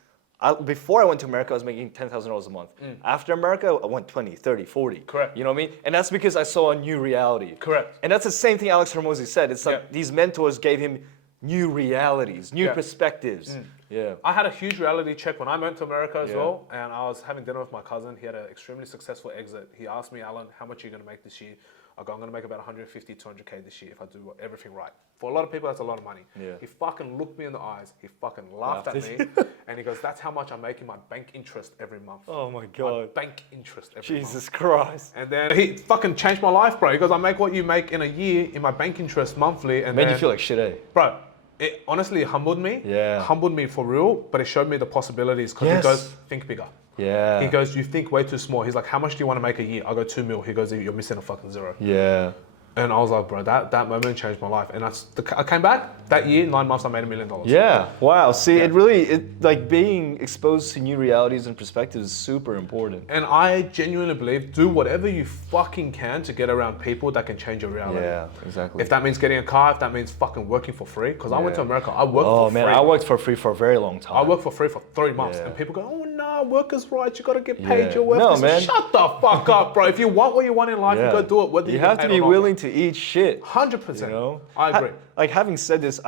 before I went to America, I was making $10,000 a month. After America, I went 20, 30, 40. Correct. You know what I mean? And that's because I saw a new reality. Correct. And that's the same thing Alex Hormozi said. It's like Yeah. these mentors gave him new realities, new Yeah. perspectives. Yeah. I had a huge reality check when I went to America as Yeah. well, and I was having dinner with my cousin. He had an extremely successful exit. He asked me, Alan, how much are you going to make this year? I go, I'm going to make about 150, 200K this year if I do everything right. For a lot of people, that's a lot of money. Yeah. He fucking looked me in the eyes. He fucking laughed at me, and he goes, that's how much I make in my bank interest every month. Oh my My God. bank interest every month. Jesus Christ. And then he fucking changed my life, bro. He goes, I make what you make in a year in my bank interest monthly. And Made then, you feel like shit, eh? bro, it honestly humbled me. Yeah. Humbled me for real, but it showed me the possibilities because Yes. he goes, think bigger. Yeah. He goes, you think way too small. He's like, how much do you want to make a year? I go 2 mil. He goes, you're missing a fucking zero. Yeah. And I was like, bro, that moment changed my life. And I came back that year, 9 months, I made $1 million. Yeah. Wow. See, it really, like being exposed to new realities and perspectives is super important. And I genuinely believe, do whatever you fucking can to get around people that can change your reality. Yeah, exactly. If that means getting a car, if that means fucking working for free. Because I went to America, I worked Oh for man, free. I worked for free for a very long time. I worked for free for 3 months. Yeah. And people go, oh no, workers' rights. You got to get paid Yeah. your worth. No, This- man. Shut the fuck up, bro. If you want what you want in life, you go do it. Whether you get have to paid be or not. willing to eat shit. 100%. You know, I agree. Like having said this,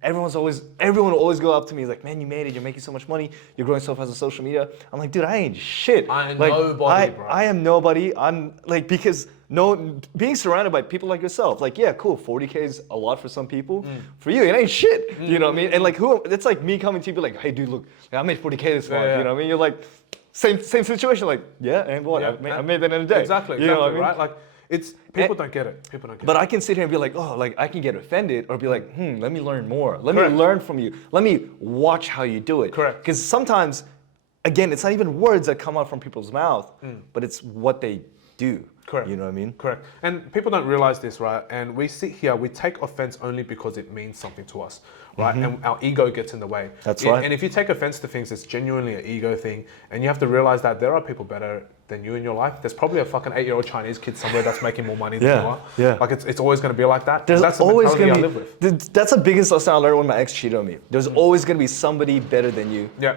everyone will always go up to me like, man, you made it. You're making so much money. You're growing so fast on social media. I'm like, dude, I ain't shit. I am like, nobody, bro. I am nobody. I'm like because being surrounded by people like yourself, like yeah, cool. 40K is a lot for some people. For you, it ain't shit. You know what I mean? And like it's like me coming to you be like, hey, dude, look, I made 40K this month. You know what I mean? You're like. Same situation, like, yeah, and what? I made that in a day. Exactly, you know what I mean? right? Like, people don't get it. People don't get it. But I can sit here and be like, oh, like I can get offended or be like, let me learn more. Let me learn from you. Let me watch how you do it. Correct. Because sometimes, again, it's not even words that come out from people's mouth, but it's what they do. Correct. You know what I mean? Correct. And people don't realize this, right? And we sit here, we take offense only because it means something to us, right? And our ego gets in the way. That's right. And if you take offense to things, it's genuinely an ego thing. And you have to realize that there are people better than you in your life. There's probably a fucking 8-year-old Chinese kid somewhere that's making more money than you are. Yeah. Like it's always going to be like that. There's That's the always mentality gonna be. I live with. That's the biggest lesson I learned when my ex cheated on me. There's always gonna be somebody better than you. Yeah.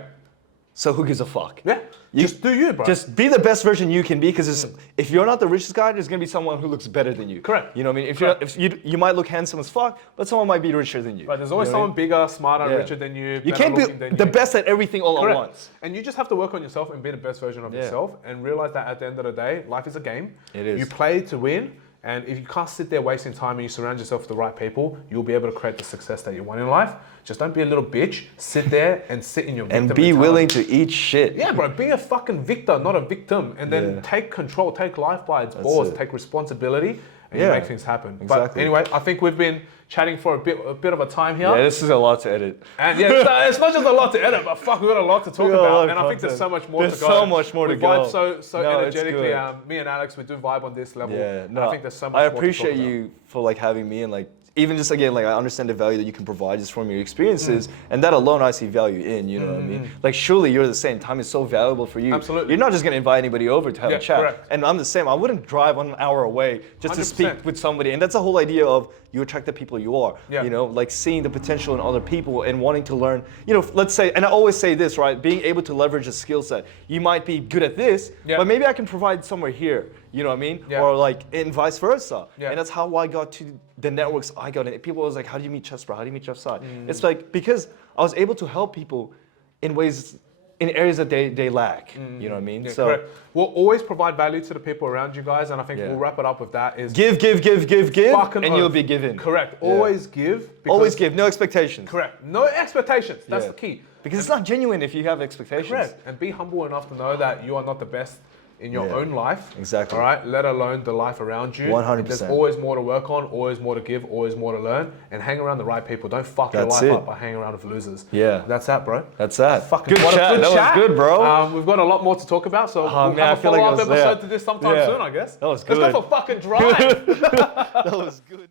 So who gives a fuck? Yeah. Just do you, bro. Just be the best version you can be, because if you're not the richest guy, there's gonna be someone who looks better than you. Correct. You know what I mean? If you might look handsome as fuck, but someone might be richer than you. Right, there's always You know what I someone bigger, smarter, Yeah. richer than you. You better can't be looking than the you. best at everything all Correct. at once. And you just have to work on yourself and be the best version of yourself, and realize that at the end of the day, life is a game. It is. You play to win, and if you can't sit there wasting time and you surround yourself with the right people, you'll be able to create the success that you want in life. Just don't be a little bitch. Sit there and sit in your victim And be mentality. willing to eat shit. Yeah, bro, be a fucking victor, not a victim. And then take control, take life by its balls, it. take responsibility, and you Yeah, make things happen. But exactly. anyway, I think we've been chatting for a bit of a time here. Yeah, this is a lot to edit. And yeah, it's not just a lot to edit, but fuck, we've got a lot to talk We got a lot about. of And I think there's so content. much more There's to go. so much more to we go. vibe so No, it's energetically. good. Me and Alex, we do vibe on this level. Yeah, And no, I think there's so much I more to appreciate talk about. you for like having me, and like even just again, like I understand the value that you can provide just from your experiences, and that alone I see value in. You know what I mean? Like surely you're the same. Time is so valuable for you. Absolutely. You're not just gonna invite anybody over to have Yeah, a chat. correct. And I'm the same. I wouldn't drive 1 hour away just to 100%. speak with somebody. And that's the whole idea of you attract the people you are. Yeah. You know, like seeing the potential in other people and wanting to learn. You know, let's say, and I always say this, right? Being able to leverage a skill set. You might be good at this, Yeah. but maybe I can provide somewhere here. You know what I mean? Yeah. Or like, and vice versa. Yeah. And that's how I got to the networks I got in. People was like, how do you meet Chess Bro? How do you meet Jeff Side? It's like, because I was able to help people in ways, in areas that they lack. You know what I mean? Yeah, So correct. We'll always provide value to the people around you guys, and I think Yeah. we'll wrap it up with that. Is give, fucking and oath. you'll be given. Correct. Yeah. Always give. because- Always give, no expectations. Correct. No expectations. That's Yeah. the key. Because it's not genuine if you have expectations. Correct. And be humble enough to know that you are not the best in your Yeah. own life. Exactly. All right. Let alone the life around you. 100%. There's always more to work on, always more to give, always more to learn, and hang around the right people. Don't fuck That's your life it. up by hanging around with losers. Yeah. That's that, bro. That's that. Fucking good what chat. a good That chat. was good, bro. We've got a lot more to talk about, so we'll man, I have a feel like it follow-up was- episode yeah. to this sometime Yeah. soon, I guess. That was Let's good. go for a fucking drive. That was good, man.